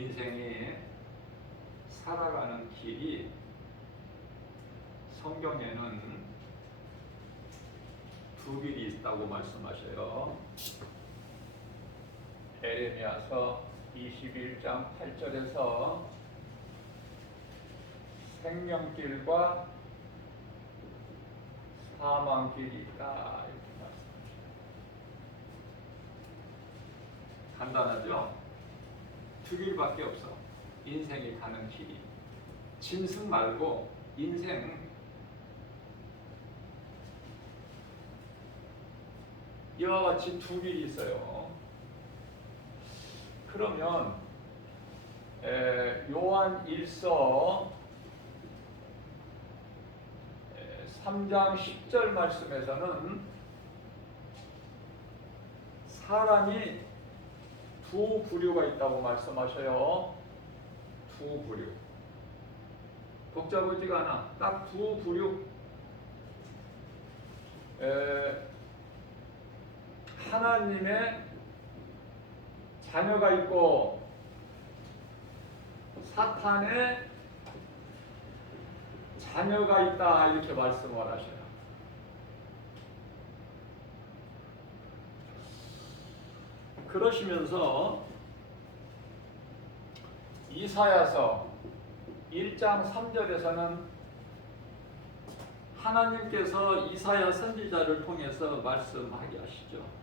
인생이 살아가는 길이 성경에는 두 길이 있다고 말씀하셔요. 에레미야서 21장 8절에서 생명길과 사망길이 있다 이렇게 말씀하셔요. 간단하죠? 두 길밖에 없어. 인생이 가는 길이. 짐승 말고 인생 이와 같이 두 길이 있어요. 그러면 요한 1서 3장 10절 말씀에서는 사람이 두 부류가 있다고 말씀하셔요. 두 부류. 복잡하지가 않아. 딱 두 부류. 하나님의 자녀가 있고 사탄의 자녀가 있다 이렇게 말씀을 하셔요. 그러시면서 이사야서 1장 3절에서는 하나님께서 이사야 선지자를 통해서 말씀하게 하시죠.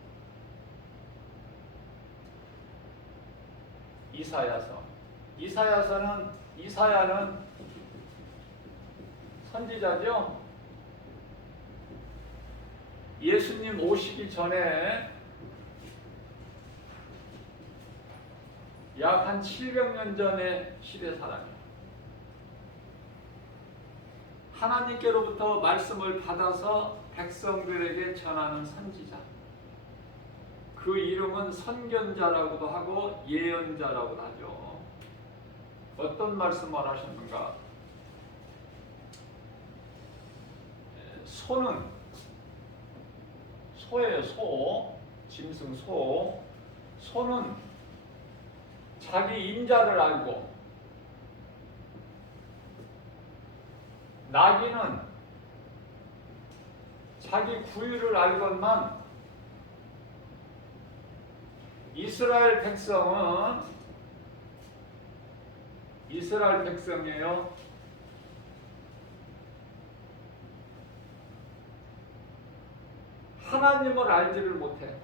이사야는 선지자죠. 예수님 오시기 전에 약 한 700년 전의 시대 사람이에요. 하나님께로부터 말씀을 받아서 백성들에게 전하는 선지자. 그 이름은 선견자라고도 하고 예언자라고도 하죠. 어떤 말씀을 하셨는가? 소예요. 소. 짐승 소. 소는 자기 인자를 알고, 나귀는 자기 구유를 알건만 이스라엘 백성이에요. 하나님을 알지를 못해요.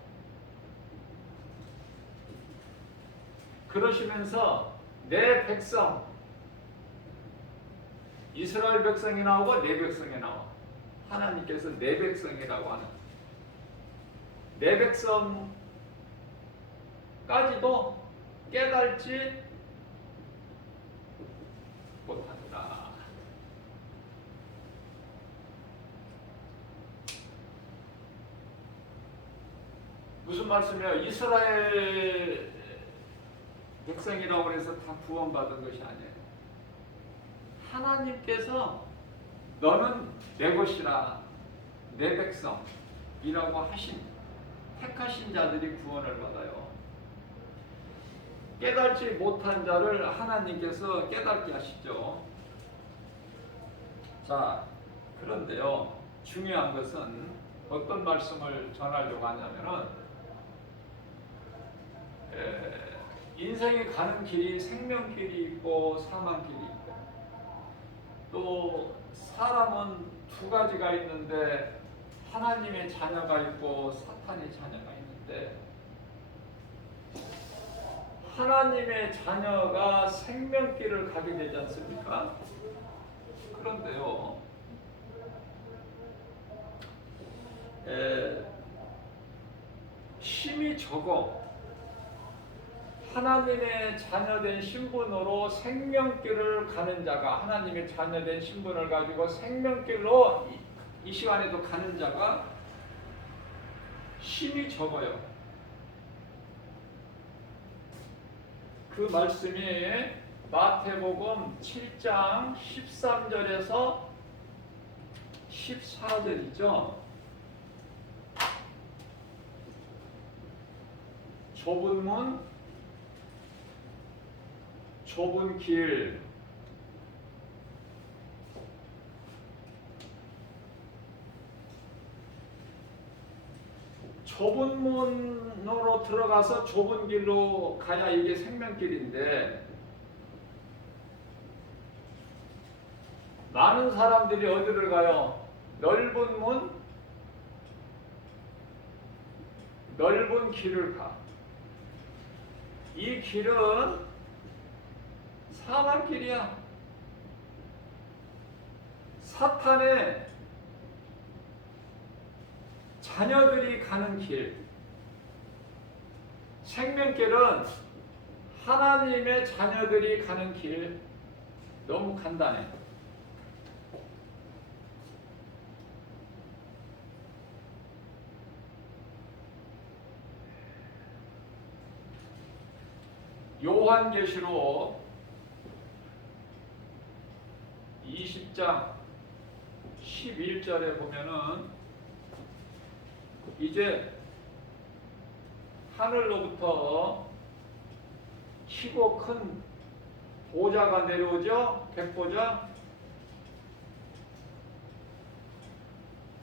그러시면서 내 백성, 이스라엘 백성이 나오고 내 백성이 나와. 하나님께서 내 백성이라고 하는, 내 백성까지도 깨달지 못한다. 무슨 말씀이에요? 이스라엘 백성이라고 해서 다 구원받은 것이 아니에요. 하나님께서 너는 내 것이라, 내 백성이라고 하신, 택하신 자들이 구원을 받아요. 깨닫지 못한 자를 하나님께서 깨닫게 하시죠. 자, 그런데요, 중요한 것은 어떤 말씀을 전하려고 하냐면은, 인생이 가는 길이 생명길이 있고 사망길이 있고, 또 사람은 두 가지가 있는데 하나님의 자녀가 있고 사탄의 자녀가 있는데, 하나님의 자녀가 생명길을 가게 되지 않습니까? 그런데요, 힘이 적어 하나님의 자녀된 신분으로 생명길을 가는 자가, 하나님의 자녀된 신분을 가지고 생명길로 이 시간에도 가는 자가 힘이 적어요. 그 말씀이 마태복음 7장 13절에서 14절이죠. 좁은 문, 좁은 길, 좁은 문으로 들어가서 좁은 길로 가야 이게 생명길인데 많은 사람들이 어디를 가요? 넓은 문, 넓은 길을 가. 이 길은 사망길이야. 사탄의 자녀들이 가는 길. 생명길은 하나님의 자녀들이 가는 길. 너무 간단해. 요한계시록 20장 11절에 보면은 이제 하늘로부터 크고 큰 보좌가 내려오죠. 백보좌.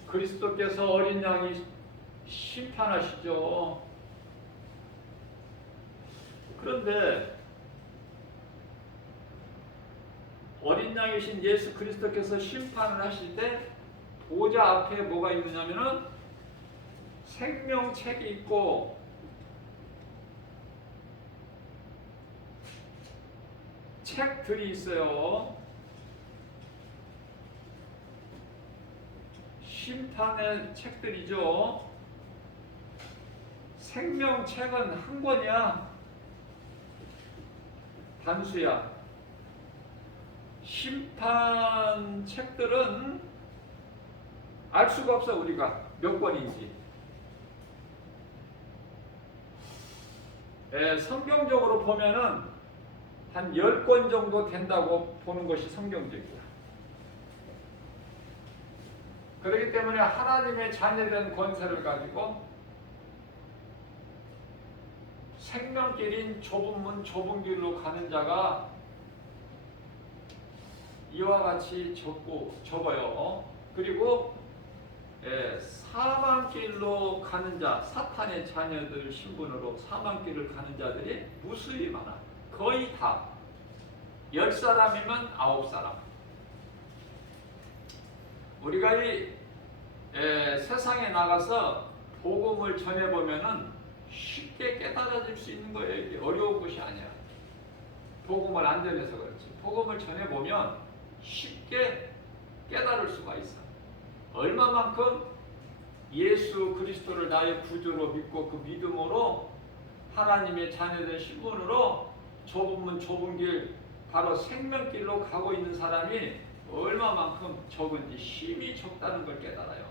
그리스도께서 어린 양이 심판하시죠. 그런데 어린 양이신 예수 그리스도께서 심판을 하실 때 보좌 앞에 뭐가 있느냐면은 생명책이 있고 책들이 있어요. 심판의 책들이죠. 생명책은 한 권이야. 단수야. 심판 책들은 알 수가 없어. 우리가 몇 권인지. 성경적으로 보면은 한 10권 정도 된다고 보는 것이 성경적이야. 그렇기 때문에 하나님의 자녀된 권세를 가지고 생명길인 좁은 문 좁은 길로 가는 자가 이와 같이 적어요. 그리고 사망길로 가는 자, 사탄의 자녀들 신분으로 사망길을 가는 자들이 무수히 많아. 거의 다 10사람이면 9사람. 우리가 이 세상에 나가서 복음을 전해보면은 쉽게 깨달아질 수 있는 거예요. 이게 어려운 것이 아니야. 복음을 안 전해서 그렇지. 복음을 전해보면 쉽게 깨달을 수가 있어. 얼마만큼 예수 그리스도를 나의 구주로 믿고 그 믿음으로 하나님의 자녀된 신분으로 좁은 문 좁은 길 바로 생명길로 가고 있는 사람이 얼마만큼 적은지 힘이 적다는 걸 깨달아요.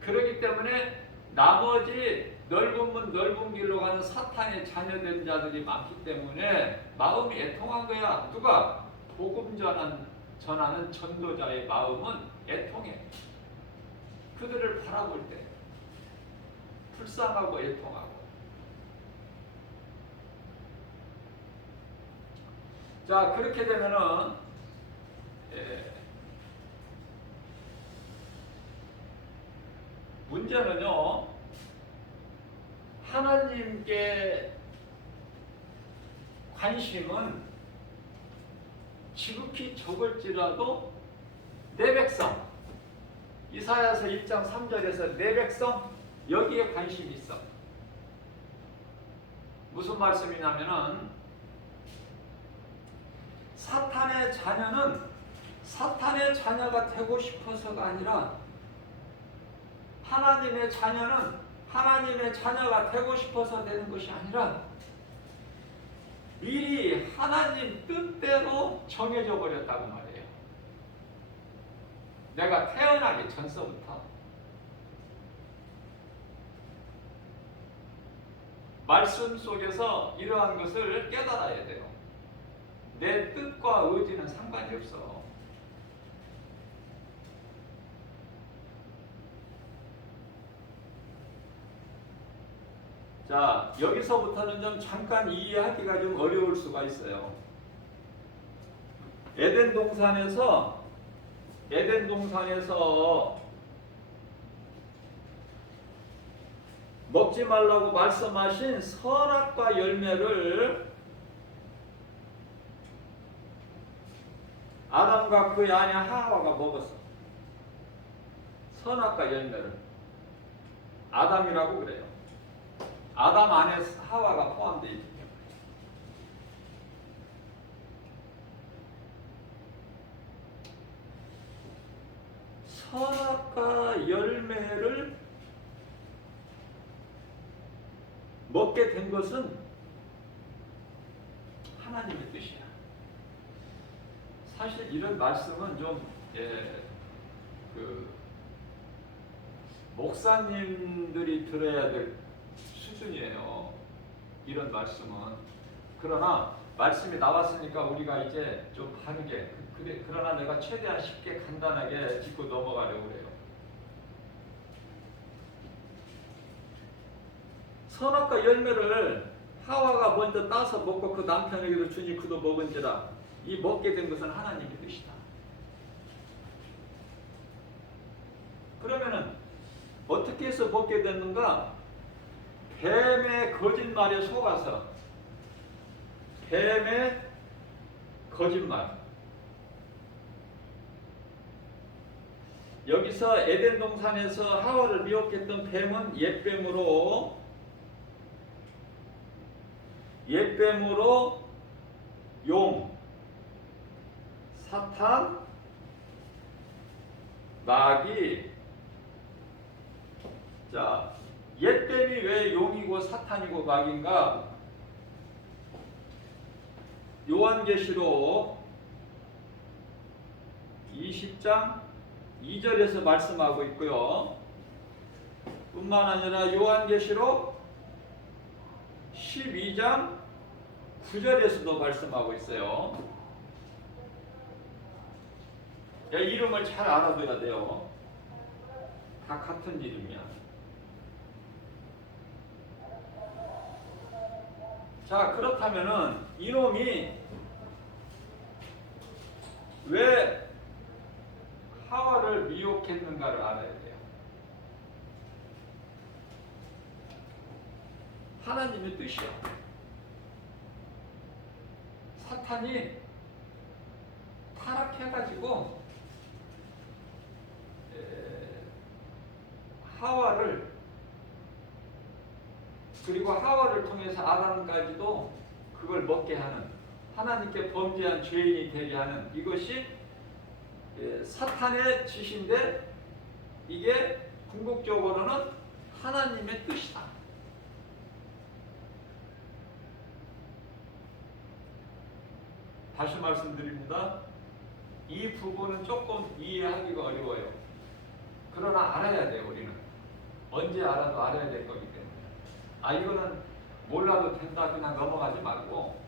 그렇기 때문에 나머지 넓은 문 넓은 길로 가는 사탄의 자녀된 자들이 많기 때문에 마음이 애통한 거야. 누가? 복음 전하는 전도자의 마음은 애통해. 그들을 바라볼 때 불쌍하고 애통하고. 자, 그렇게 되면은 문제는요, 하나님께 관심은 지극히 적을지라도 내 백성, 이사야서 1장 3절에서 내 백성, 여기에 관심이 있어. 무슨 말씀이냐면은 사탄의 자녀는 사탄의 자녀가 되고 싶어서가 아니라 하나님의 자녀는 하나님의 자녀가 되고 싶어서 되는 것이 아니라 미리 하나님 뜻대로 정해져 버렸다고 말해요. 내가 태어나기 전서부터 말씀 속에서 이러한 것을 깨달아야 돼요. 내 뜻과 의지는 상관이 없어. 자, 여기서부터는 좀 잠깐 이해하기가 좀 어려울 수가 있어요. 에덴 동산에서 먹지 말라고 말씀하신 선악과 열매를 아담과 그의 아내 하와가 먹었어. 선악과 열매를. 아담이라고 그래요. 아담 안에 하와가 포함되어 있기 때문에. 선악과 열매를 먹게 된 것은 하나님의 뜻이야. 사실 이런 말씀은 좀 목사님들이 들어야 될 수준이에요. 이런 말씀은. 그러나 말씀이 나왔으니까 우리가 이제 좀 바르게, 그러나 내가 최대한 쉽게 간단하게 짚고 넘어가려고 그래요. 선악과 열매를 하와가 먼저 따서 먹고 그 남편에게도 주니 그도 먹은지라. 이 먹게 된 것은 하나님의 뜻이다. 그러면은 어떻게 해서 먹게 됐는가? 뱀의 거짓말에 속아서. 뱀의 거짓말. 여기서 에덴 동산에서 하와를 미혹했던 뱀은 옛뱀으로 용, 사탄, 마귀. 자, 옛뱀이 왜 용이고 사탄이고 마귀인가? 요한계시록 20장 2절에서 말씀하고 있고요. 뿐만 아니라 요한계시록 12장 9절에서도 말씀하고 있어요. 이름을 잘 알아둬야 돼요. 다 같은 이름이야. 자, 그렇다면은 이놈이 왜 하와를 미혹했는가를 알아야 돼요. 하나님의 뜻이야. 사탄이 타락해가지고 하와를, 그리고 하와를 통해서 아담까지도 그걸 먹게 하는, 하나님께 범죄한 죄인이 되게 하는, 이것이 사탄의 짓인데 이게 궁극적으로는 하나님의 뜻이다. 다시 말씀드립니다. 이 부분은 조금 이해하기가 어려워요. 그러나 알아야 돼요. 우리는 언제 알아도 알아야 될 거기 때문에. 이거는 몰라도 된다 그냥 넘어가지 말고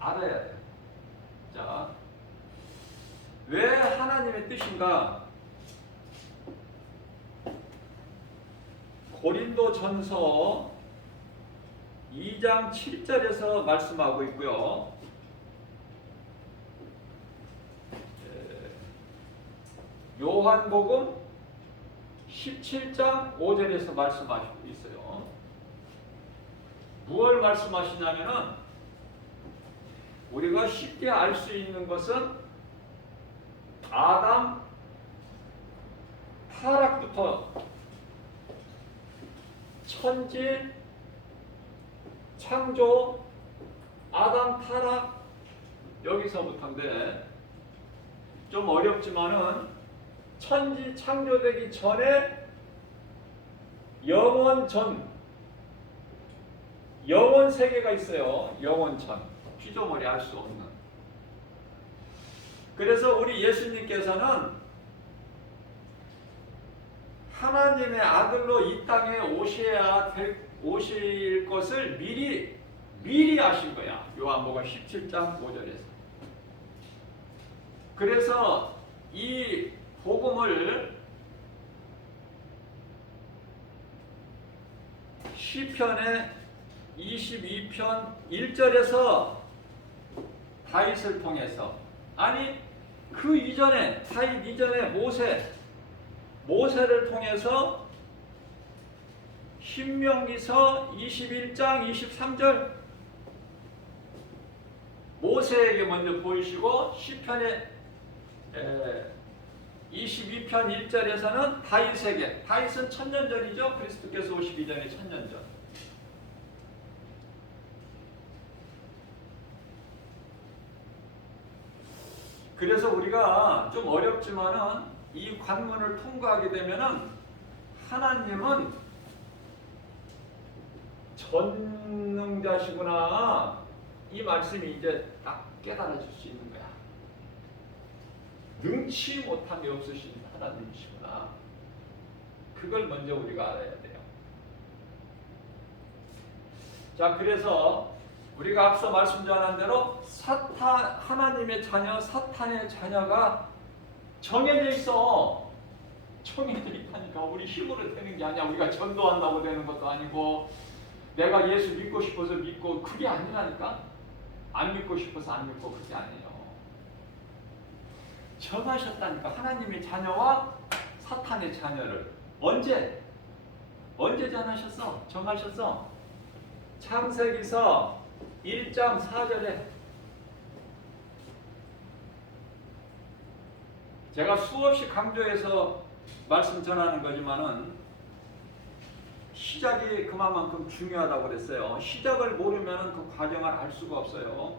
알아야 돼요. 자, 왜 하나님의 뜻인가? 고린도전서 2장 7절에서 말씀하고 있고요. 요한복음 17장 5절에서 말씀하시고 있어요. 무엇을 말씀하시냐면은 우리가 쉽게 알 수 있는 것은 아담 타락부터 천지 창조, 아담 타락, 여기서부터인데 좀 어렵지만은 천지 창조되기 전에 영원 세계가 있어요. 영원천, 피조물이 알 수 없는. 그래서 우리 예수님께서는 하나님의 아들로 이 땅에 오실 것을 미리 아신 거야. 요한복음 17장 5절에서. 그래서 이 복음을 시편의 22편 1절에서 다윗을 통해서, 아니 그 이전에 다윗 이전에 모세를 통해서 신명기서 21장 23절 모세에게 먼저 보이시고, 시편의 22편 1절에서는 다윗에게, 다윗은 1000년 전이죠. 그리스도께서 오시기 전에 1000년 전. 그래서 우리가 좀 어렵지만은 이 관문을 통과하게 되면은 하나님은 전능자시구나, 이 말씀이 이제 딱 깨달아질 수 있는 거야. 능치 못함이 없으신 하나님이시구나. 그걸 먼저 우리가 알아야 돼요. 자, 그래서 우리가 앞서 말씀 전한 대로 하나님의 자녀, 사탄의 자녀가 정해져 있어. 정해져 있다니까. 우리 힘으로 되는 게 아니야. 우리가 전도한다고 되는 것도 아니고, 내가 예수 믿고 싶어서 믿고, 그게 아니라니까. 안 믿고 싶어서 안 믿고, 그게 아니에요. 정하셨다니까. 하나님의 자녀와 사탄의 자녀를. 언제 정하셨어? 창세기서 1장 4절에, 제가 수없이 강조해서 말씀 전하는 거지만은 시작이 그만큼 중요하다고 그랬어요. 시작을 모르면 그 과정을 알 수가 없어요.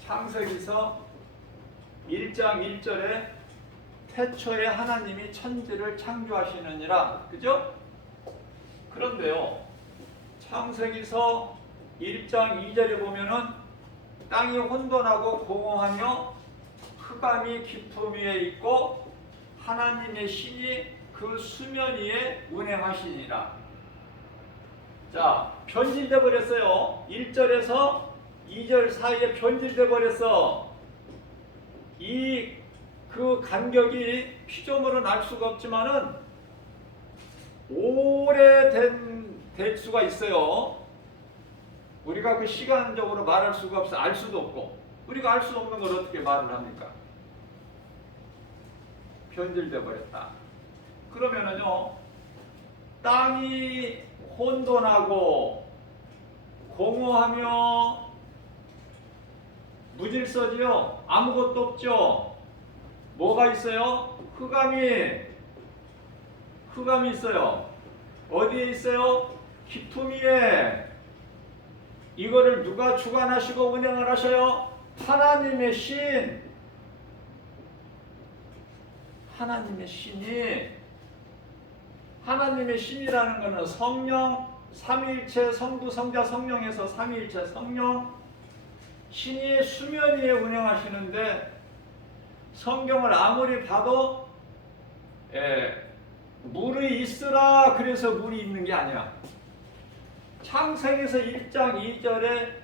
창세기서 1장 1절에 태초에 하나님이 천지를 창조하시느니라. 그죠? 그런데요, 창세기서 1장 2절에 보면은 땅이 혼돈하고 공허하며 흑암이 깊음 위에 있고 하나님의 신이 그 수면 위에 운행하시니라. 자, 변질돼 버렸어요. 1절에서 2절 사이에 변질돼 버렸어. 그 간격이 피조물은 알 수가 없지만은 될 수가 있어요. 우리가 그 시간적으로 말할 수가 없어. 알 수도 없고. 우리가 알 수 없는 걸 어떻게 말을 합니까? 변질돼 버렸다. 그러면은요, 땅이 혼돈하고 공허하며 무질서지요. 아무것도 없죠. 뭐가 있어요? 흑암이 있어요. 어디에 있어요? 깊음 위에. 이거를 누가 주관하시고 운행을 하셔요? 하나님의 신. 하나님의 신이라는 것은 성령, 삼위일체, 성부, 성자, 성령에서 삼위일체 성령, 신이 수면 위에 운행하시는데, 성경을 아무리 봐도 물이 있으라 그래서 물이 있는 게 아니야. 창세기에서 1장 2절에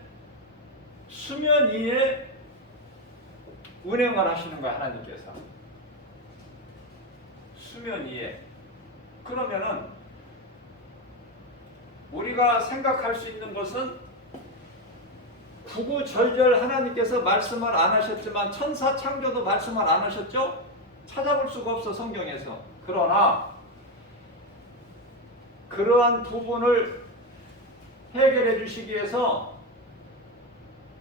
수면 위에 운행을 하시는 거야, 하나님께서. 수면 위에. 그러면은 우리가 생각할 수 있는 것은, 구구절절 하나님께서 말씀을 안 하셨지만 천사 창조도 말씀을 안 하셨죠? 찾아볼 수가 없어, 성경에서. 그러나 그러한 부분을 해결해 주시기 위해서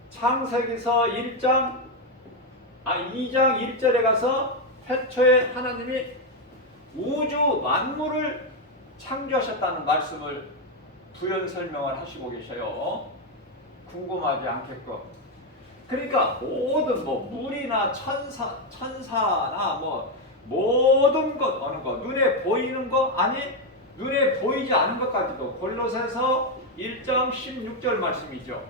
창세기서 2장 1절에 가서 태초에 하나님이 우주 만물을 창조하셨다는 말씀을 부연 설명을 하시고 계셔요. 궁금하지 않게끔. 그러니까 모든 물이나 천사나 모든 것, 어느 것, 눈에 보이는 것, 아니 눈에 보이지 않은 것까지도, 골로새서 1장 16절 말씀이죠.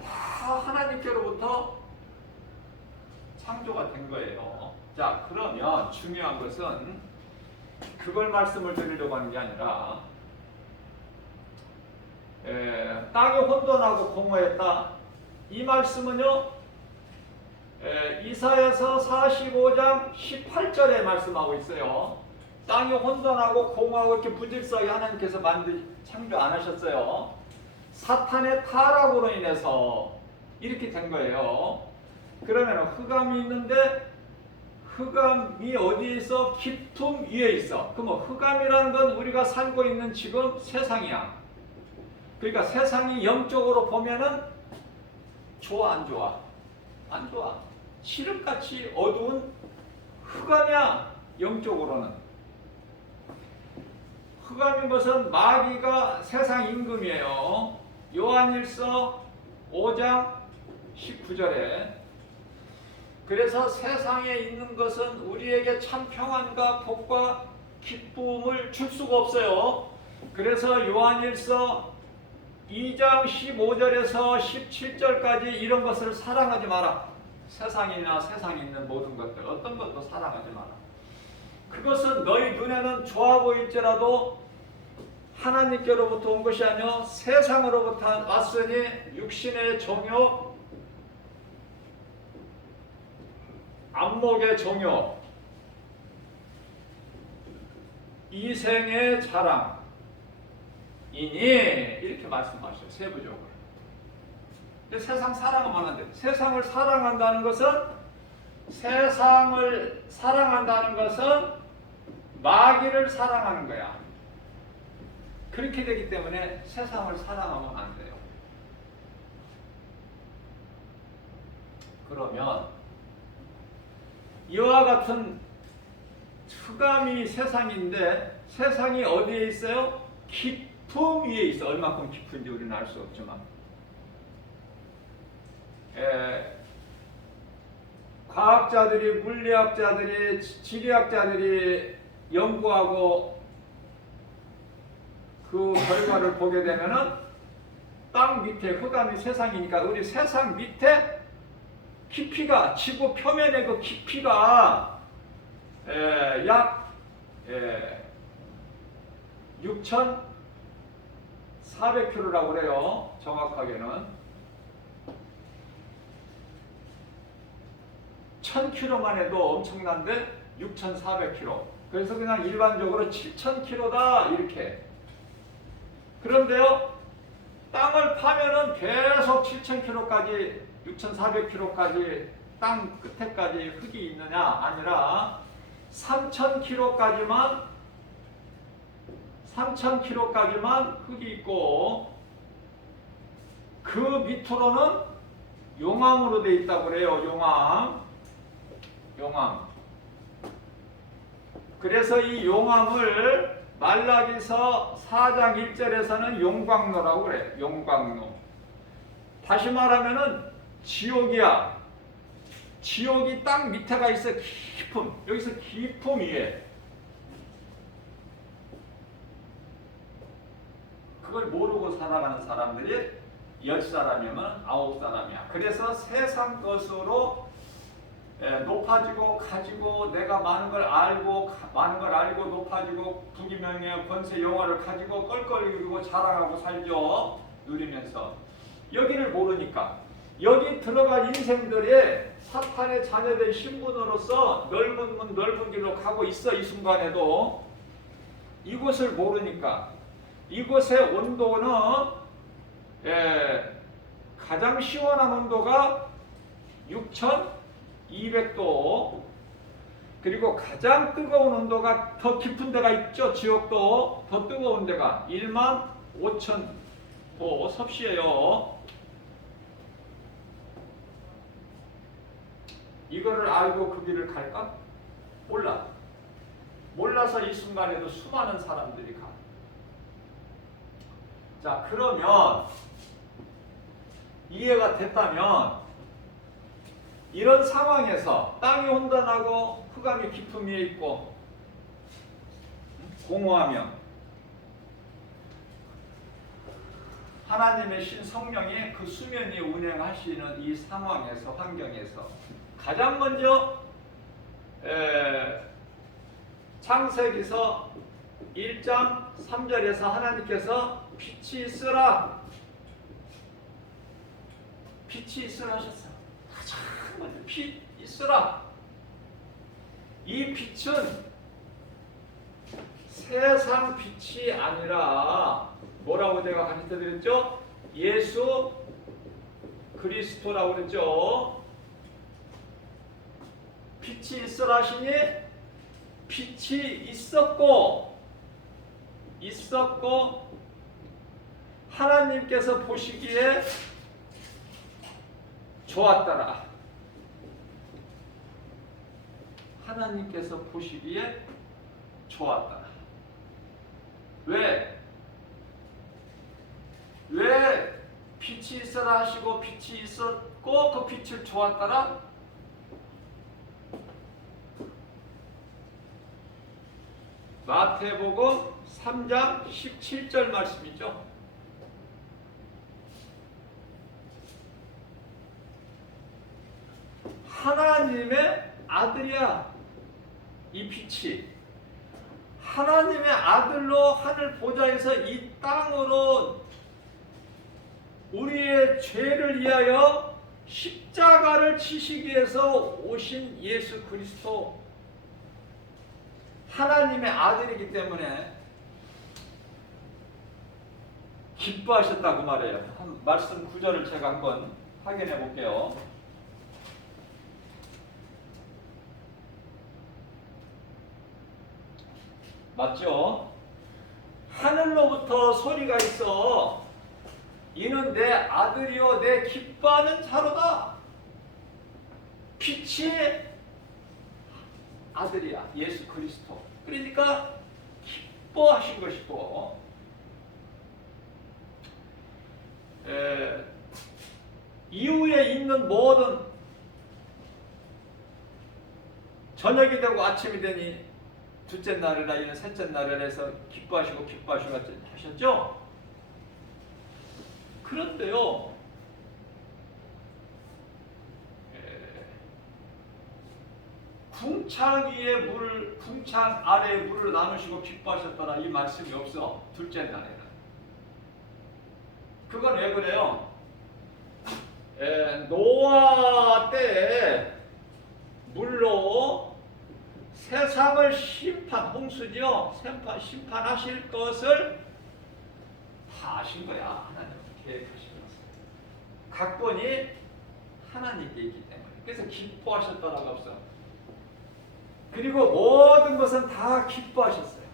다 하나님께로부터 창조가 된 거예요. 자, 그러면 중요한 것은 그걸 말씀을 드리려고 하는 게 아니라, 땅이 혼돈하고 공허했다. 이 말씀은요, 이사야서 45장 18절에 말씀하고 있어요. 땅이 혼돈하고 공허하고 이렇게 무질서하게 하나님께서 창조 안 하셨어요. 사탄의 타락으로 인해서 이렇게 된 거예요. 그러면 흑암이 있는데 흑암이 어디에 있어? 깊음 위에 있어. 그럼 흑암이라는 건 우리가 살고 있는 지금 세상이야. 그러니까 세상이 영적으로 보면은 좋아 안 좋아? 안 좋아. 칠흑같이 어두운 흑암이야. 영적으로는. 흑암인 것은 마귀가 세상 임금이에요. 요한일서 5장 19절에 그래서 세상에 있는 것은 우리에게 참 평안과 복과 기쁨을 줄 수가 없어요. 그래서 요한일서 2장 15절에서 17절까지 이런 것을 사랑하지 마라. 세상이나 세상에 있는 모든 것들 어떤 것도 사랑하지 마라. 그것은 너희 눈에는 좋아 보일지라도 하나님께로부터 온 것이 아니요 세상으로부터 왔으니 육신의 정욕 안목의 정욕 이생의 자랑이니 이렇게 말씀하셔요. 세부적으로. 근데 세상 사랑하면 안 돼. 세상을 사랑한다는 것은 마귀를 사랑하는 거야. 그렇게 되기 때문에 세상을 사랑하면 안 돼요. 그러면 이와 같은 흑암이 세상인데 세상이 어디에 있어요? 깊음 위에 있어. 얼마큼 깊은지 우리는 알 수 없지만 과학자들이 물리학자들이 지리학자들이 연구하고 그 결과를 보게 되면은 땅 밑에 흑암이 세상이니까 우리 세상 밑에 깊이가 지구 표면의 그 깊이가 약 6,400km라고 그래요. 정확하게는 1,000km만 해도 엄청난데 6,400km. 그래서 그냥 일반적으로 7,000km다 이렇게. 그런데요, 땅을 파면은 계속 7,000km까지 6,400km까지 땅 끝에까지 흙이 있느냐? 아니라 3,000km까지만 흙이 있고 그 밑으로는 용암으로 되어 있다고 그래요. 용암. 그래서 이 용암을 말라기서 4장 1절에서는 용광로라고 그래. 용광로. 다시 말하면은 지옥이야. 지옥이 땅 밑에가 있어. 깊음. 여기서 깊음 위에. 그걸 모르고 살아가는 사람들이 10사람이면 9사람이야. 그래서 세상 것으로 높아지고 가지고 내가 많은 걸 알고 높아지고 부귀명예 권세 영화를 가지고 껄껄거리고 자랑하고 살죠. 누리면서 여기를 모르니까 여기 들어간 인생들의 사탄의 자녀된 신분으로서 넓은 문 넓은 길로 가고 있어. 이 순간에도 이곳을 모르니까 이곳의 온도는 가장 시원한 온도가 6,200도 그리고 가장 뜨거운 온도가 더 깊은 데가 있죠. 지옥도 더 뜨거운 데가 15,000도 섭씨예요. 이거를 알고 그 길을 갈까? 몰라. 몰라서 이 순간에도 수많은 사람들이 가. 자, 그러면 이해가 됐다면 이런 상황에서 땅이 혼돈하고 흑암이 깊음 위에 있고 공허하며 하나님의 신 성령이 그 수면 위에 운행하시는 이 상황에서 환경에서 가장 먼저 창세기서 1장 3절에서 하나님께서 빛이 있으라 하셨어. 가장 먼저 빛 있으라. 이 빛은 세상 빛이 아니라 뭐라고 제가 가르쳐 드렸죠? 예수 그리스도라고 그랬죠. 빛이 있으라 하시니 빛이 있었고 하나님께서 보시기에 좋았더라. 하나님께서 보시기에 좋았더라. 왜 빛이 있어라 하시고 빛이 있었고 그 빛을 좋았더라? 마태복음 3장 17절 말씀이죠. 하나님의 아들이야. 이 빛이 하나님의 아들로 하늘 보좌에서 이 땅으로 우리의 죄를 위하여 십자가를 지시기 위해서 오신 예수 그리스도, 하나님의 아들이기 때문에 기뻐하셨다고 말해요. 말씀 구절을 제가 한번 확인해 볼게요. 맞죠? 하늘로부터 소리가 있어. 이는 내 아들이요 내 기뻐하는 자로다. 빛이 아들이야. 예수 그리스도. 그러니까 기뻐하신 것이고, 이후에 있는 모든, 저녁이 되고 아침이 되니 둘째 날이라 이는 셋째 날이라 해서 기뻐하시고 하셨죠? 그런데요, 궁창 위에 물, 궁창 아래에 물을 나누시고 기뻐하셨더라 이 말씀이 없어. 둘째 날에는. 그건 왜 그래요? 노아 때에 물로 세상을 홍수지요. 심판하실 것을 다 아신 거야. 하나님 계획하시면서. 각본이 하나님께 있기 때문에. 그래서 기뻐하셨다라고 없어. 그리고 모든 것은 다 기뻐하셨어요.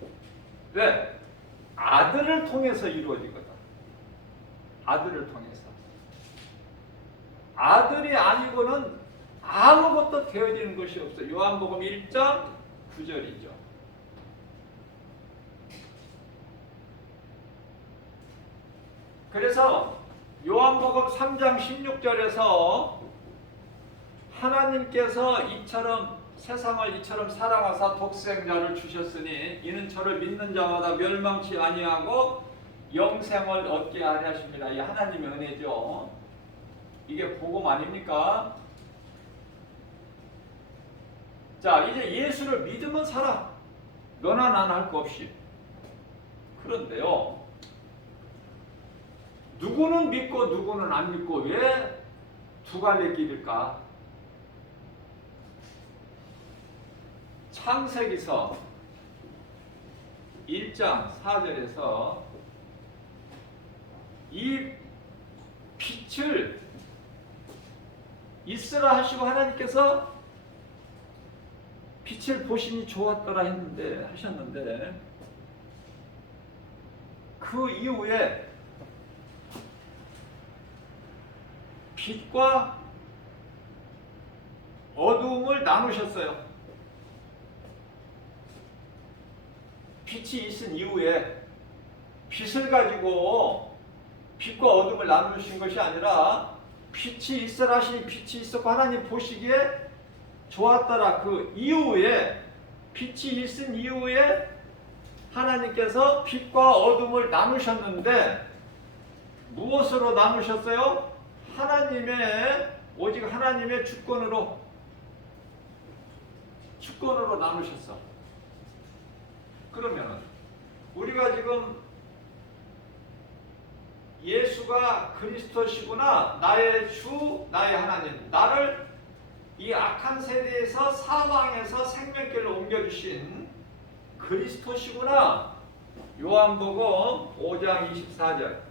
왜? 아들을 통해서 이루어지거든. 아들을 통해서. 아들이 아니고는 아무것도 되어지는 것이 없어요. 요한복음 1장 9절이죠. 그래서 요한복음 3장 16절에서 하나님께서 세상을 이처럼 사랑하사 독생자를 주셨으니 이는 저를 믿는 자마다 멸망치 아니하고 영생을 얻게 하려 하십니다. 이 하나님의 은혜죠. 이게 복음 아닙니까? 자, 이제 예수를 믿으면 살아. 너나 나나 할 거 없이. 그런데요, 누구는 믿고 누구는 안 믿고 왜 두 갈래 길일까? 창세기서 1장 4절에서 이 빛을 있으라 하시고 하나님께서 빛을 보시니 좋았더라 하셨는데 그 이후에 빛과 어두움을 나누셨어요. 빛이 있은 이후에 빛을 가지고 빛과 어둠을 나누신 것이 아니라 빛이 있으라 하시니 빛이 있었고 하나님 보시기에 좋았더라. 그 이후에 빛이 있은 이후에 하나님께서 빛과 어둠을 나누셨는데 무엇으로 나누셨어요? 오직 하나님의 주권으로 나누셨어. 그러면 우리가 지금 예수가 그리스도시구나, 나의 주, 나의 하나님, 나를 이 악한 세대에서 사망에서 생명길로 옮겨주신 그리스도시구나. 요한복음 5장 24절.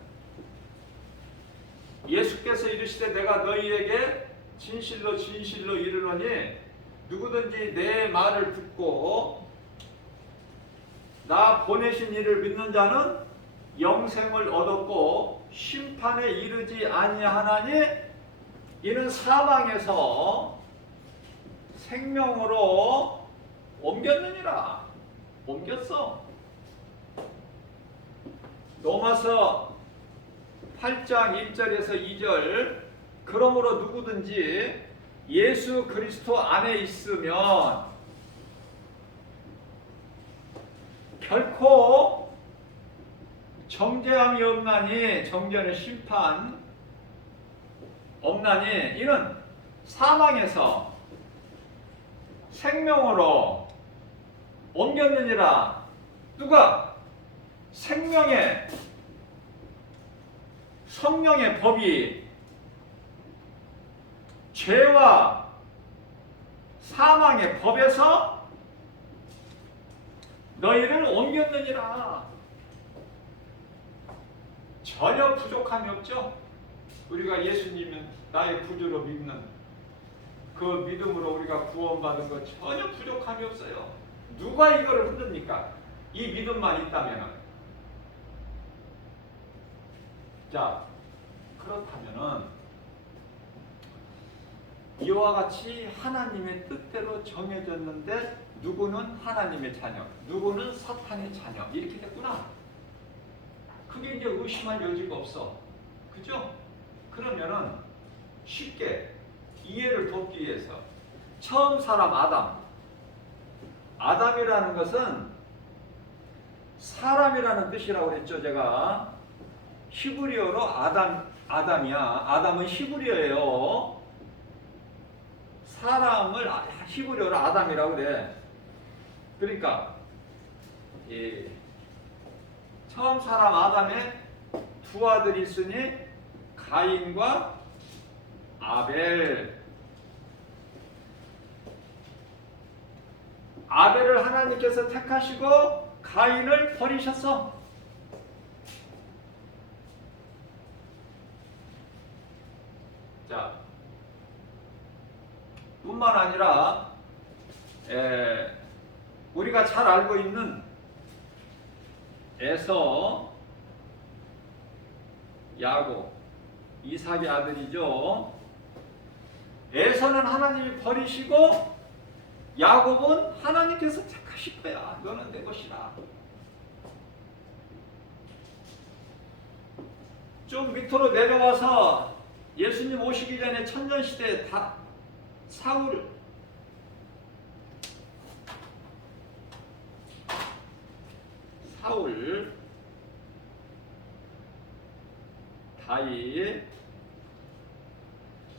예수께서 이르시되 내가 너희에게 진실로 진실로 이르노니 누구든지 내 말을 듣고 나 보내신 이를 믿는 자는 영생을 얻었고 심판에 이르지 아니하나니 이는 사망에서 생명으로 옮겼느니라. 옮겼어. 로마서 8장 1절에서 2절 그러므로 누구든지 예수 그리스도 안에 있으면 결코 정죄함이 없나니 정죄는 심판 없나니 이는 사망에서 생명으로 옮겼느니라. 누가? 생명의 성령의 법이 죄와 사망의 법에서 너희를 옮겼느니라. 전혀 부족함이 없죠. 우리가 예수님은 나의 구주로 믿는 그 믿음으로 우리가 구원받은 것 전혀 부족함이 없어요. 누가 이거를 흔듭니까? 이 믿음만 있다면. 자, 그렇다면은 이와 같이 하나님의 뜻대로 정해졌는데 누구는 하나님의 자녀, 누구는 사탄의 자녀 이렇게 됐구나. 그게 이제 의심할 여지가 없어. 그죠? 그러면은 쉽게 이해를 돕기 위해서 처음 사람 아담이라는 것은 사람이라는 뜻이라고 그랬죠. 제가 히브리어로 아담이야. 아담은 히브리어예요. 사람을 히브리어로 아담이라고 그래. 그러니까 처음 사람 아담의 두 아들이 있으니 가인과 아벨. 아벨을 하나님께서 택하시고 가인을 버리셨어. 자, 뿐만 아니라 우리가 잘 알고 있는 에서, 야곱, 이삭의 아들이죠. 에서는 하나님이 버리시고 야곱은 하나님께서 택하실 거야. 너는 내 것이라. 좀 밑으로 내려와서 예수님 오시기 전에 천년시대에 사울, 다윗.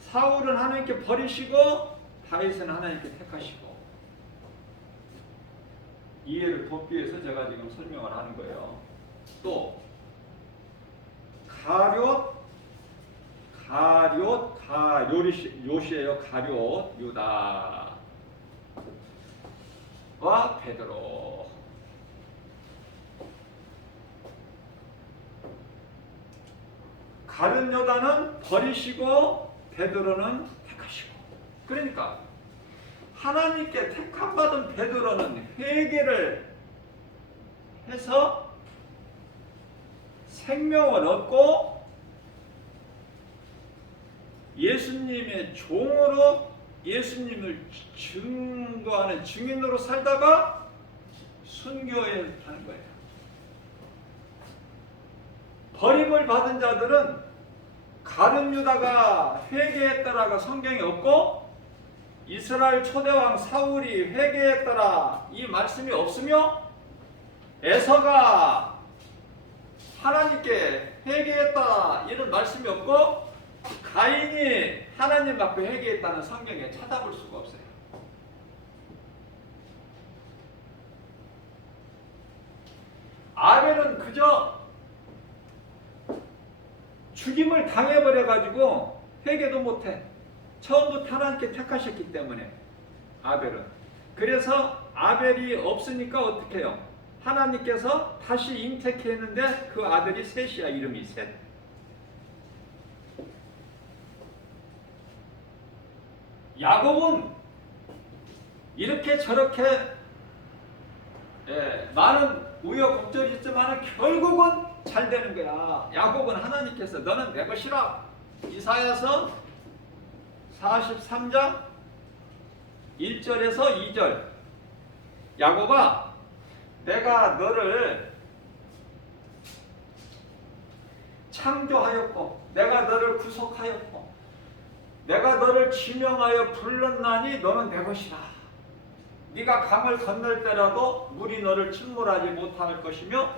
사울은 하나님께 버리시고 다윗은 하나님께 택하시고. 이해를 돕기 위해서 제가 지금 설명을 하는 거예요. 또 요시예요. 가룟, 유다와 베드로. 가룟, 유다는 버리시고 베드로는 택하시고. 그러니까 하나님께 택함받은 베드로는 회개를 해서 생명을 얻고 예수님의 종으로 예수님을 증거하는 증인으로 살다가 순교해야 하는 거예요. 버림을 받은 자들은 가룟 유다가 회개했더라가 성경에 없고 이스라엘 초대왕 사울이 회개했더라 이 말씀이 없으며 에서가 하나님께 회개했다 이런 말씀이 없고 가인이 하나님 앞에 회개했다는 성경에 찾아볼 수가 없어요. 아벨은 그저 죽임을 당해버려가지고 회개도 못해. 처음부터 하나님께 택하셨기 때문에 아벨은. 그래서 아벨이 없으니까 어떻게 해요? 하나님께서 다시 잉태케 했는데 그 아들이 셋이야. 이름이 셋. 야곱은 이렇게 저렇게 많은 우여곡절이 있지만 결국은 잘 되는 거야. 야곱은 하나님께서 너는 내 것이라. 이사야서 43장 1절에서 2절. 야곱아, 내가 너를 창조하였고 내가 너를 구속하였고 내가 너를 지명하여 불렀나니 너는 내 것이라. 네가 강을 건널 때라도 물이 너를 침몰하지 못할 것이며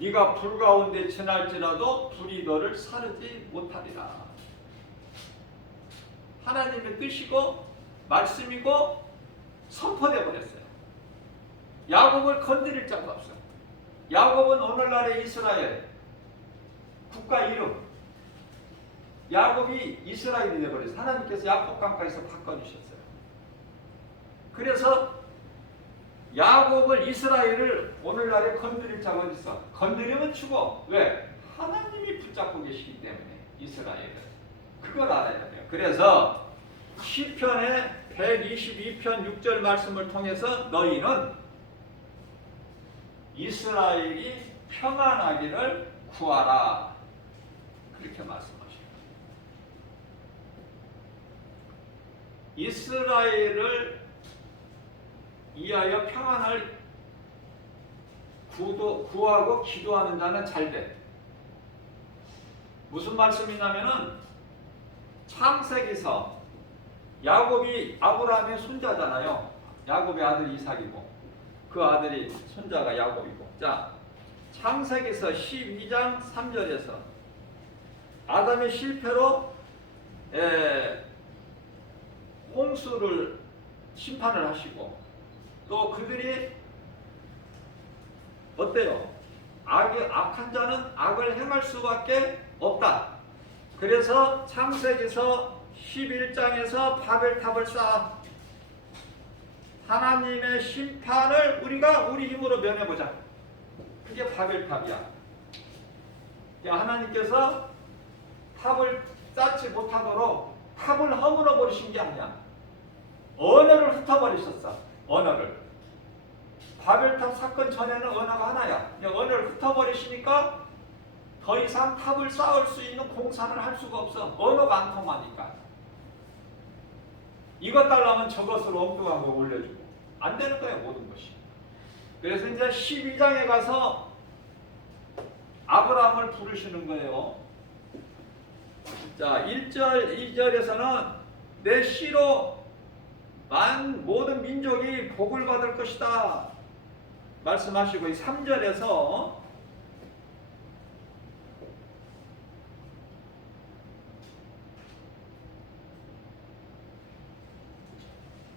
네가 불 가운데 지날지라도 불이 너를 사르지 못하리라. 하나님의 뜻이고 말씀이고 선포되어 버렸어요. 야곱을 건드릴 자가 없어요. 야곱은 오늘날의 이스라엘 국가 이름, 야곱이 이스라엘이 되어버렸어요. 하나님께서 야곱 강가에서 바꿔주셨어요. 그래서 야곱을, 이스라엘을 오늘날에 건드릴 자가 어디 있어? 건드리면 죽어. 왜? 하나님이 붙잡고 계시기 때문에. 이스라엘은 그걸 알아야 돼요. 그래서 시편의 122편 6절 말씀을 통해서 너희는 이스라엘이 평안하기를 구하라. 그렇게 말씀하십니다. 이스라엘을 위하여 평안을 구하고 기도하는 자는 잘돼. 무슨 말씀이냐면은 창세기서 야곱이 아브라함의 손자잖아요. 야곱의 아들 이삭이고 그 아들이 손자가 야곱이고. 자, 창세기서 12장 3절에서 아담의 실패로 홍수를 심판을 하시고 또 그들이 어때요? 악한 자는 악을 행할 수밖에 없다. 그래서 창세기서 11장에서 바벨탑을 쌓아 하나님의 심판을 우리가 우리 힘으로 면해보자. 그게 바벨탑이야. 하나님께서 탑을 쌓지 못하도록 탑을 허물어 버리신 게 아니야. 언어를 흩어버리셨어. 언어를. 바벨탑 사건 전에는 언어가 하나야. 언어를 흩어버리시니까 더 이상 탑을 쌓을 수 있는 공사를 할 수가 없어. 언어가 안 통하니까. 이것 달라면 저것으로 엉뚱한 거 올려주고. 안 되는 거야, 모든 것이. 그래서 이제 12장에 가서 아브라함을 부르시는 거예요. 자, 1절, 2절에서는 내 씨로 모든 민족이 복을 받을 것이다 말씀하시고, 3절에서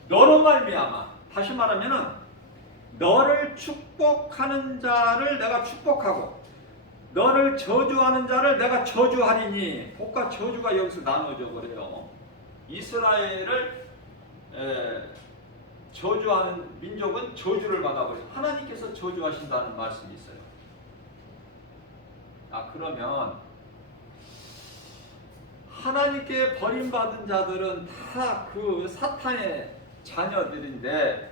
너로 말미암아, 다시 말하면은 너를 축복하는 자를 내가 축복하고 너를 저주하는 자를 내가 저주하리니. 복과 저주가 여기서 나눠져 버려요. 이스라엘을 저주하는 민족은 저주를 받아버려요. 하나님께서 저주하신다는 말씀이 있어요. 그러면 하나님께 버림받은 자들은 다 그 사탄의 자녀들인데,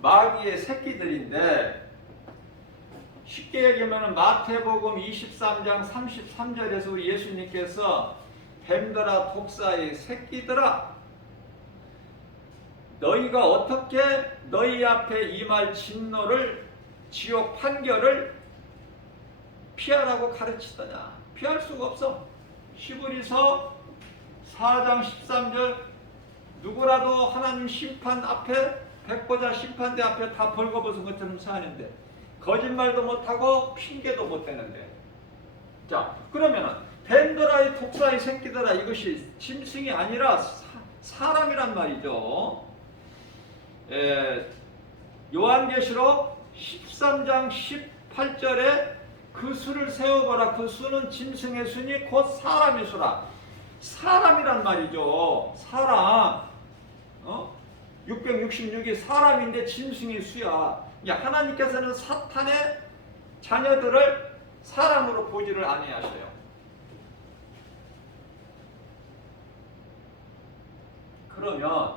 마귀의 새끼들인데, 쉽게 얘기하면 마태복음 23장 33절에서 우리 예수님께서 뱀들아 독사의 새끼들아, 너희가 어떻게 너희 앞에 임할 진노를, 지옥 판결을 피하라고 가르치더냐. 피할 수가 없어. 히브리서 4장 13절 누구라도 하나님 심판 앞에, 백보자 심판대 앞에 다 벌거벗은 것처럼 사는데 거짓말도 못하고 핑계도 못 대는데. 자, 그러면은 뱀들아의 독사의 새끼들아, 이것이 짐승이 아니라 사람이란 말이죠. 요한계시록 13장 18절에 그 수를 세어보라. 그 수는 짐승의 수니 곧 사람의 수라. 사람이란 말이죠. 사람. 666이 사람인데 짐승의 수야. 하나님께서는 사탄의 자녀들을 사람으로 보지를 아니하셔요. 그러면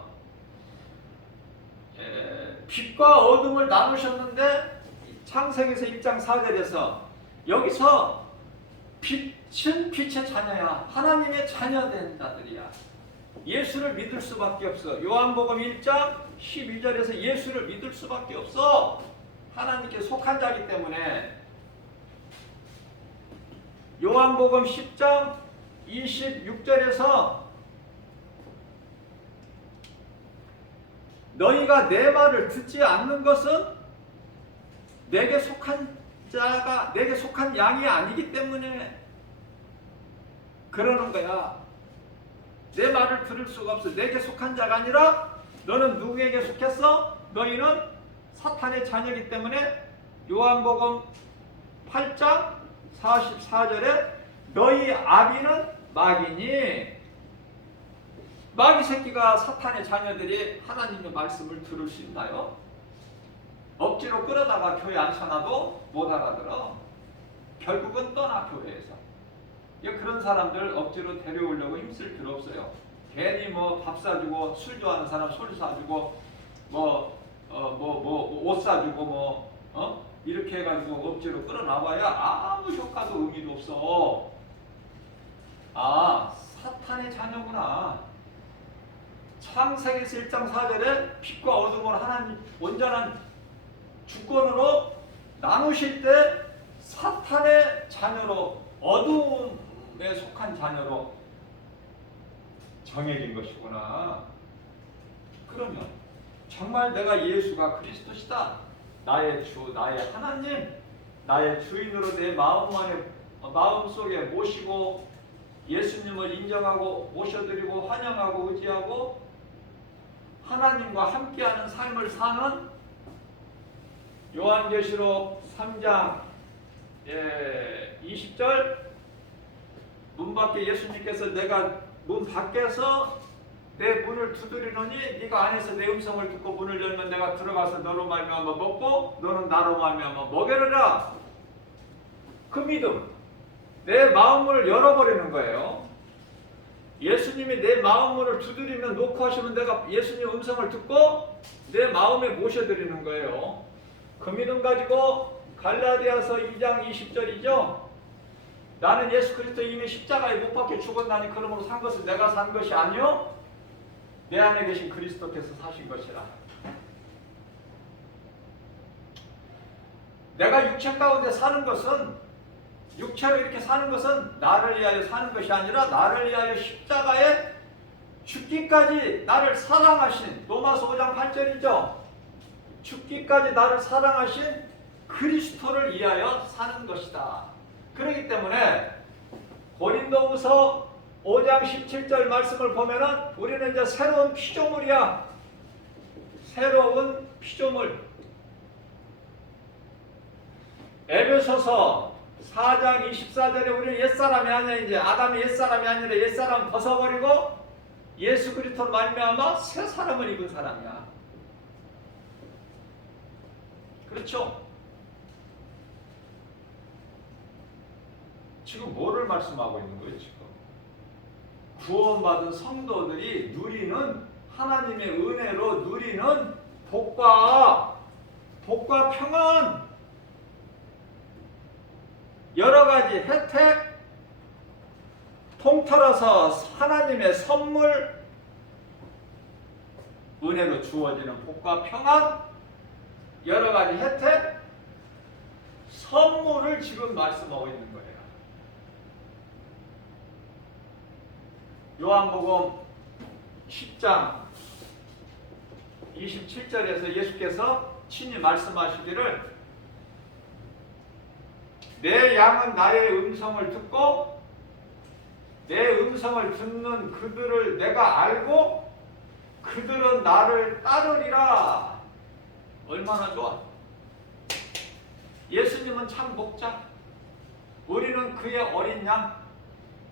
빛과 어둠을 나누셨는데 창세기에서 1장 4절에서 여기서 빛은 빛의 자녀야. 하나님의 자녀된 자들이야. 예수를 믿을 수밖에 없어. 요한복음 1장 12절에서 예수를 믿을 수밖에 없어. 하나님께 속한 자기 때문에. 요한복음 10장 26절에서 너희가 내 말을 듣지 않는 것은 내게 속한 자가 내게 속한 양이 아니기 때문에 그러는 거야. 내 말을 들을 수가 없어. 내게 속한 자가 아니라 너는 누구에게 속했어? 너희는 사탄의 자녀이기 때문에 요한복음 8장 44절에 너희 아비는 마귀니. 마귀 새끼가 사탄의 자녀들이 하나님의 말씀을 들을 수 있나요? 억지로 끌어다가 교회 앉혀놔도 못 알아들어. 결국은 떠나 교회에서. 그런 사람들 억지로 데려오려고 힘쓸 필요 없어요. 괜히 뭐 밥 사주고 술 좋아하는 사람 술 사주고 옷 사주고 이렇게 해가지고 억지로 끌어나와야 아무 효과도 의미도 없어. 아, 사탄의 자녀구나. 창세기에서 1장 4절에 빛과 어둠을 하나님 온전한 주권으로 나누실 때 사탄의 자녀로 어둠에 속한 자녀로 정해진 것이구나. 그러면 정말 내가 예수가 그리스도시다. 나의 주, 나의 하나님, 나의 주인으로 내 마음속에 모시고 예수님을 인정하고 모셔드리고 환영하고 의지하고 하나님과 함께하는 삶을 사는 요한계시록 3장 20절 문 밖에 예수님께서 내가 문 밖에서 내 문을 두드리노니 네가 안에서 내 음성을 듣고 문을 열면 내가 들어가서 너로 말미암아 먹고 너는 나로 말미암아 먹으리라. 그 믿음, 내 마음을 열어버리는 거예요. 예수님이 내 마음을 두드리면 놓고 하시면 내가 예수님 음성을 듣고 내 마음에 모셔드리는 거예요. 그 믿음 가지고 갈라디아서 2장 20절이죠. 나는 예수 그리스도 이미 십자가에 못 박혀 죽었나니 그러므로 산 것은 내가 산 것이 아니요 내 안에 계신 그리스도께서 사신 것이라. 내가 육체 가운데 사는 것은 육체로 이렇게 사는 것은 나를 위하여 사는 것이 아니라 나를 위하여 십자가에 죽기까지 나를 사랑하신 로마서 5장 8절이죠. 죽기까지 나를 사랑하신 그리스도를 위하여 사는 것이다. 그렇기 때문에 고린도후서 5장 17절 말씀을 보면은 우리는 이제 새로운 피조물이야. 새로운 피조물. 에베소서 4장 24절에 우리는 옛사람이 아니야. 이제 아담의 옛사람이 아니라 옛사람 벗어버리고 예수 그리스도로 말미암아 새 사람을 입은 사람이야. 그렇죠? 지금 뭐를 말씀하고 있는 거예요? 지금 구원받은 성도들이 누리는 하나님의 은혜로 누리는 복과 평안, 여러 가지 혜택, 통틀어서 하나님의 선물, 은혜로 주어지는 복과 평안, 여러 가지 혜택, 선물을 지금 말씀하고 있는 거예요. 요한복음 10장 27절에서 예수께서 친히 말씀하시기를 내 양은 나의 음성을 듣고 내 음성을 듣는 그들을 내가 알고 그들은 나를 따르리라. 얼마나 좋아. 예수님은 참 목자, 우리는 그의 어린 양.